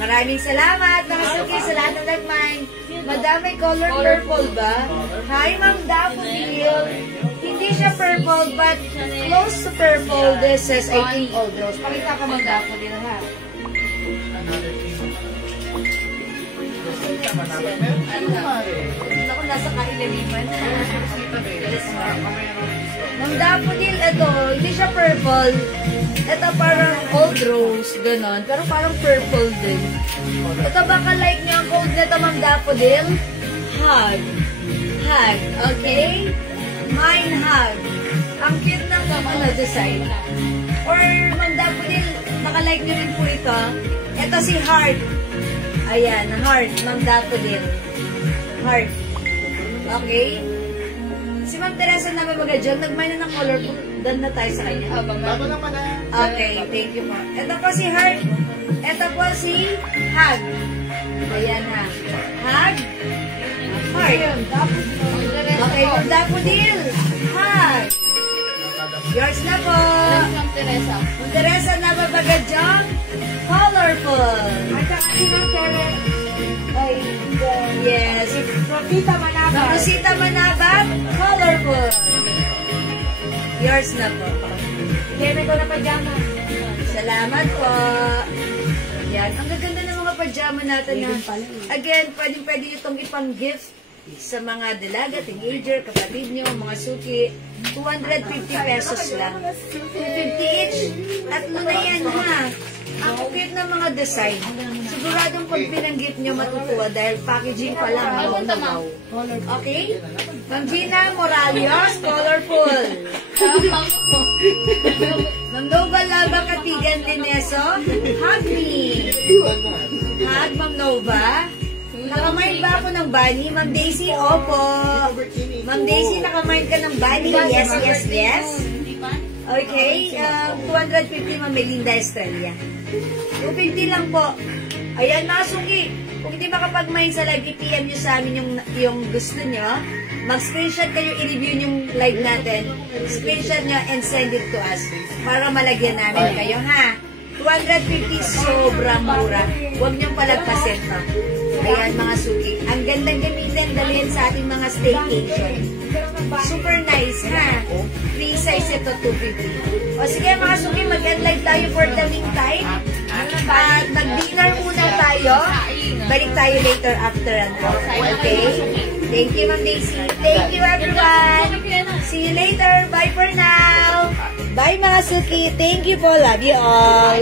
Maraming salamat, mga suki, sa lahat ng nag-mind. Madami color purple ba? Hi, Ma'am Daffodil. Hindi siya purple, but close to purple. This is, I think, Old Rose. Pakita ka, Ma'am Daffodil, ha? Ako nasa kailaliman. Yes, ma'am. Ma'am Daffodil, ito, hindi siya purple. Ito parang old rose, ganon. Pero parang purple din. Ito baka like niya ang code nito, Ma'am Daffodil? Hug. Hug, okay? Mine hug. Ang cute ng design. Or Ma'am Daffodil, baka like niyo rin po ito. Ito si Heart. Ayan, Heart, Ma'am Daffodil. Heart. Okay? Si Ma'am Teresa na mabagadyan, nagmay na ng color po. Done na tayo sa kanya. Bago lang pala. Okay, thank you po. Ito po si Heart. Ito po si Hug. Ayan ha. Hug. Heart. Okay, Ma'am Daffodil. Hug. Yours na po. Ma'am Teresa. Ma'am Teresa na mabagadyan. Colorful. At saka si Ma'am Tere. Ay, Yes. Rosita Manaba. Rosita Manabag. Colorful. Yours na po. Keme ko na pajama. Salamat po. Yan. Ang gaganda ng mga pajama natin na. Again, pwede itong ipang-gift sa mga dalaga, teenager, kapatid nyo, mga suki. 250 pesos lang. 250 each. Tatlo na yan, ha? Ang cute ng mga design. Siguradong pag pinang-gift nyo matutuwa dahil packaging pa lang. Wow. Okay? Ma'am Gina Moralios, colorful. Ma'am Nova Lava Katigan Lineso, hug me. Hug, Ma'am Nova. Nakamind ba ako ng bunny? Ma'am Daisy, opo. Ma'am Daisy, nakamind ka ng bunny? Yes, yes, yes. Okay, 250 Ma'am Melinda Estrella. 250 lang po. Ayan, mga suki. Kung hindi makapag-mind sa live, i-PM nyo sa amin yung gusto nyo. Mag-screenshot kayo, i-review yung live natin. Screenshot nyo and send it to us para malagyan namin kayo, ha? 250, sobrang mura. Huwag nyong palagpasin pa. Ayan, mga suki. Ang gandang gamitin, dalhin sa ating mga staycation. Super nice, ha? Free size ito, 250. O sige, mga suki, mag-live tayo for the meantime. At mag-dinner muna tayo. Balik tayo later after an hour. Okay? Thank you, Ma'am Daisy. Thank you, everyone. See you later. Bye for now. Bye, mga suki. Thank you po. Love you all.